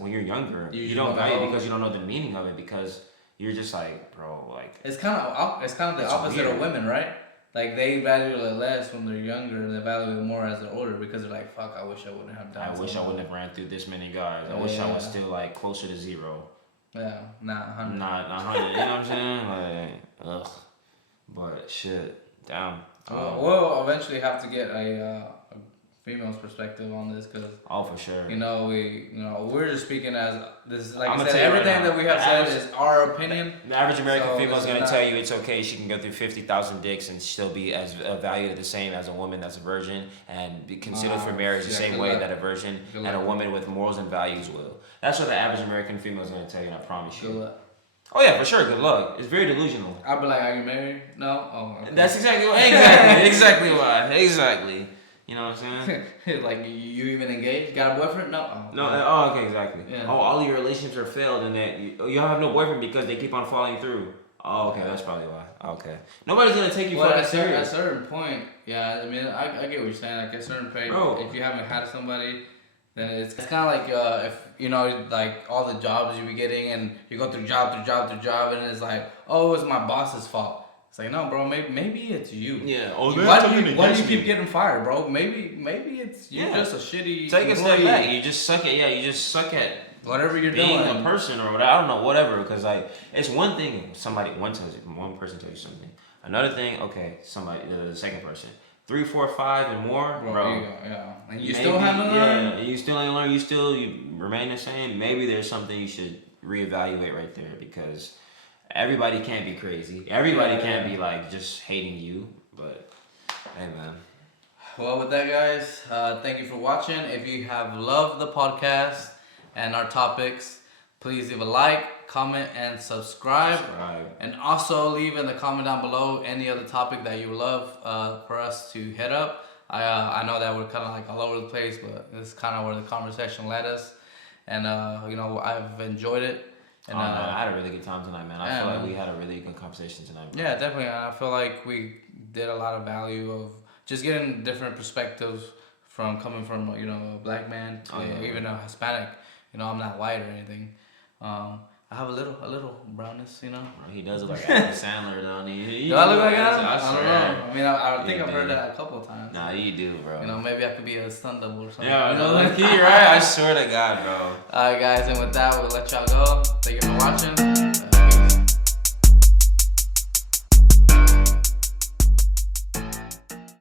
when you're younger, you don't value it because you don't know the meaning of it because you're just like, bro, like it's kind of the opposite of women, right? Like, they value it less when they're younger, and they value it more as they're older because they're like, fuck, I wish I wouldn't have done I wish I wouldn't have ran through this many guys. I wish I was still, like, closer to 0. Yeah, not 100. Not 100, you know what I'm saying? Like, ugh. But, shit, damn. We'll eventually have to get a female's perspective on this because for sure. We're just speaking as this. Like I said, everything that we have said is our opinion. The average American female is gonna tell you it's okay. She can go through 50,000 dicks and still be as valued the same as a woman that's a virgin and be considered for marriage the same way that a virgin and a woman with morals and values will. That's what the average American female is gonna tell you. And I promise you. Oh yeah, for sure. Good luck. It's very delusional. I'd be like, are you married? No. Oh. Okay. That's exactly why. Exactly. You know what I'm saying? Like you even engaged? Got a boyfriend? No. Oh, no. Oh, okay, exactly. Yeah. Oh, all your relationships are failed, and that you don't have no boyfriend because they keep on falling through. Oh, okay, that's probably why. Okay, nobody's gonna take you fucking serious. At a certain point, yeah. I mean, I get what you're saying. Like at a certain point, if you haven't had somebody, then it's kind of like if you know, like all the jobs you be getting, and you go through job, and it's like, oh, it's my boss's fault. It's like, no, bro, maybe it's you. Yeah. Oh, why do you keep getting fired, bro? Maybe it's you're just a shitty. Take a step back. You just suck at. Yeah, you just suck at whatever you're being doing. a person or whatever. I don't know, whatever. Because like, it's one thing one person tells you something. Another thing, okay, the second person. 3, 4, 5, and more, bro. Yeah. And you still haven't learned. Yeah, and you still ain't learned. You remain the same. Maybe there's something you should reevaluate right there because. Everybody can't be crazy. Everybody can't be like just hating you. But hey, man. Well, with that, guys, thank you for watching. If you have loved the podcast and our topics, please leave a like, comment, and subscribe. And also leave in the comment down below any other topic that you would love for us to hit up. I know that we're kind of like all over the place, but this is kind of where the conversation led us. And I've enjoyed it. And I had a really good time tonight, man. I feel like we had a really good conversation tonight, bro. Yeah, definitely. I feel like we did a lot of value of just getting different perspectives from coming from a black man to even a Hispanic. I'm not white or anything. I have a little brownness, He does look like Adam Sandler, don't he? Do I look like Adam? I don't know. I mean, I think I've heard that a couple of times. Nah, you do, bro. Maybe I could be a stunt double or something. Yeah, key, right? I swear to God, bro. Alright, guys, and with that, we'll let y'all go. Thank you for watching.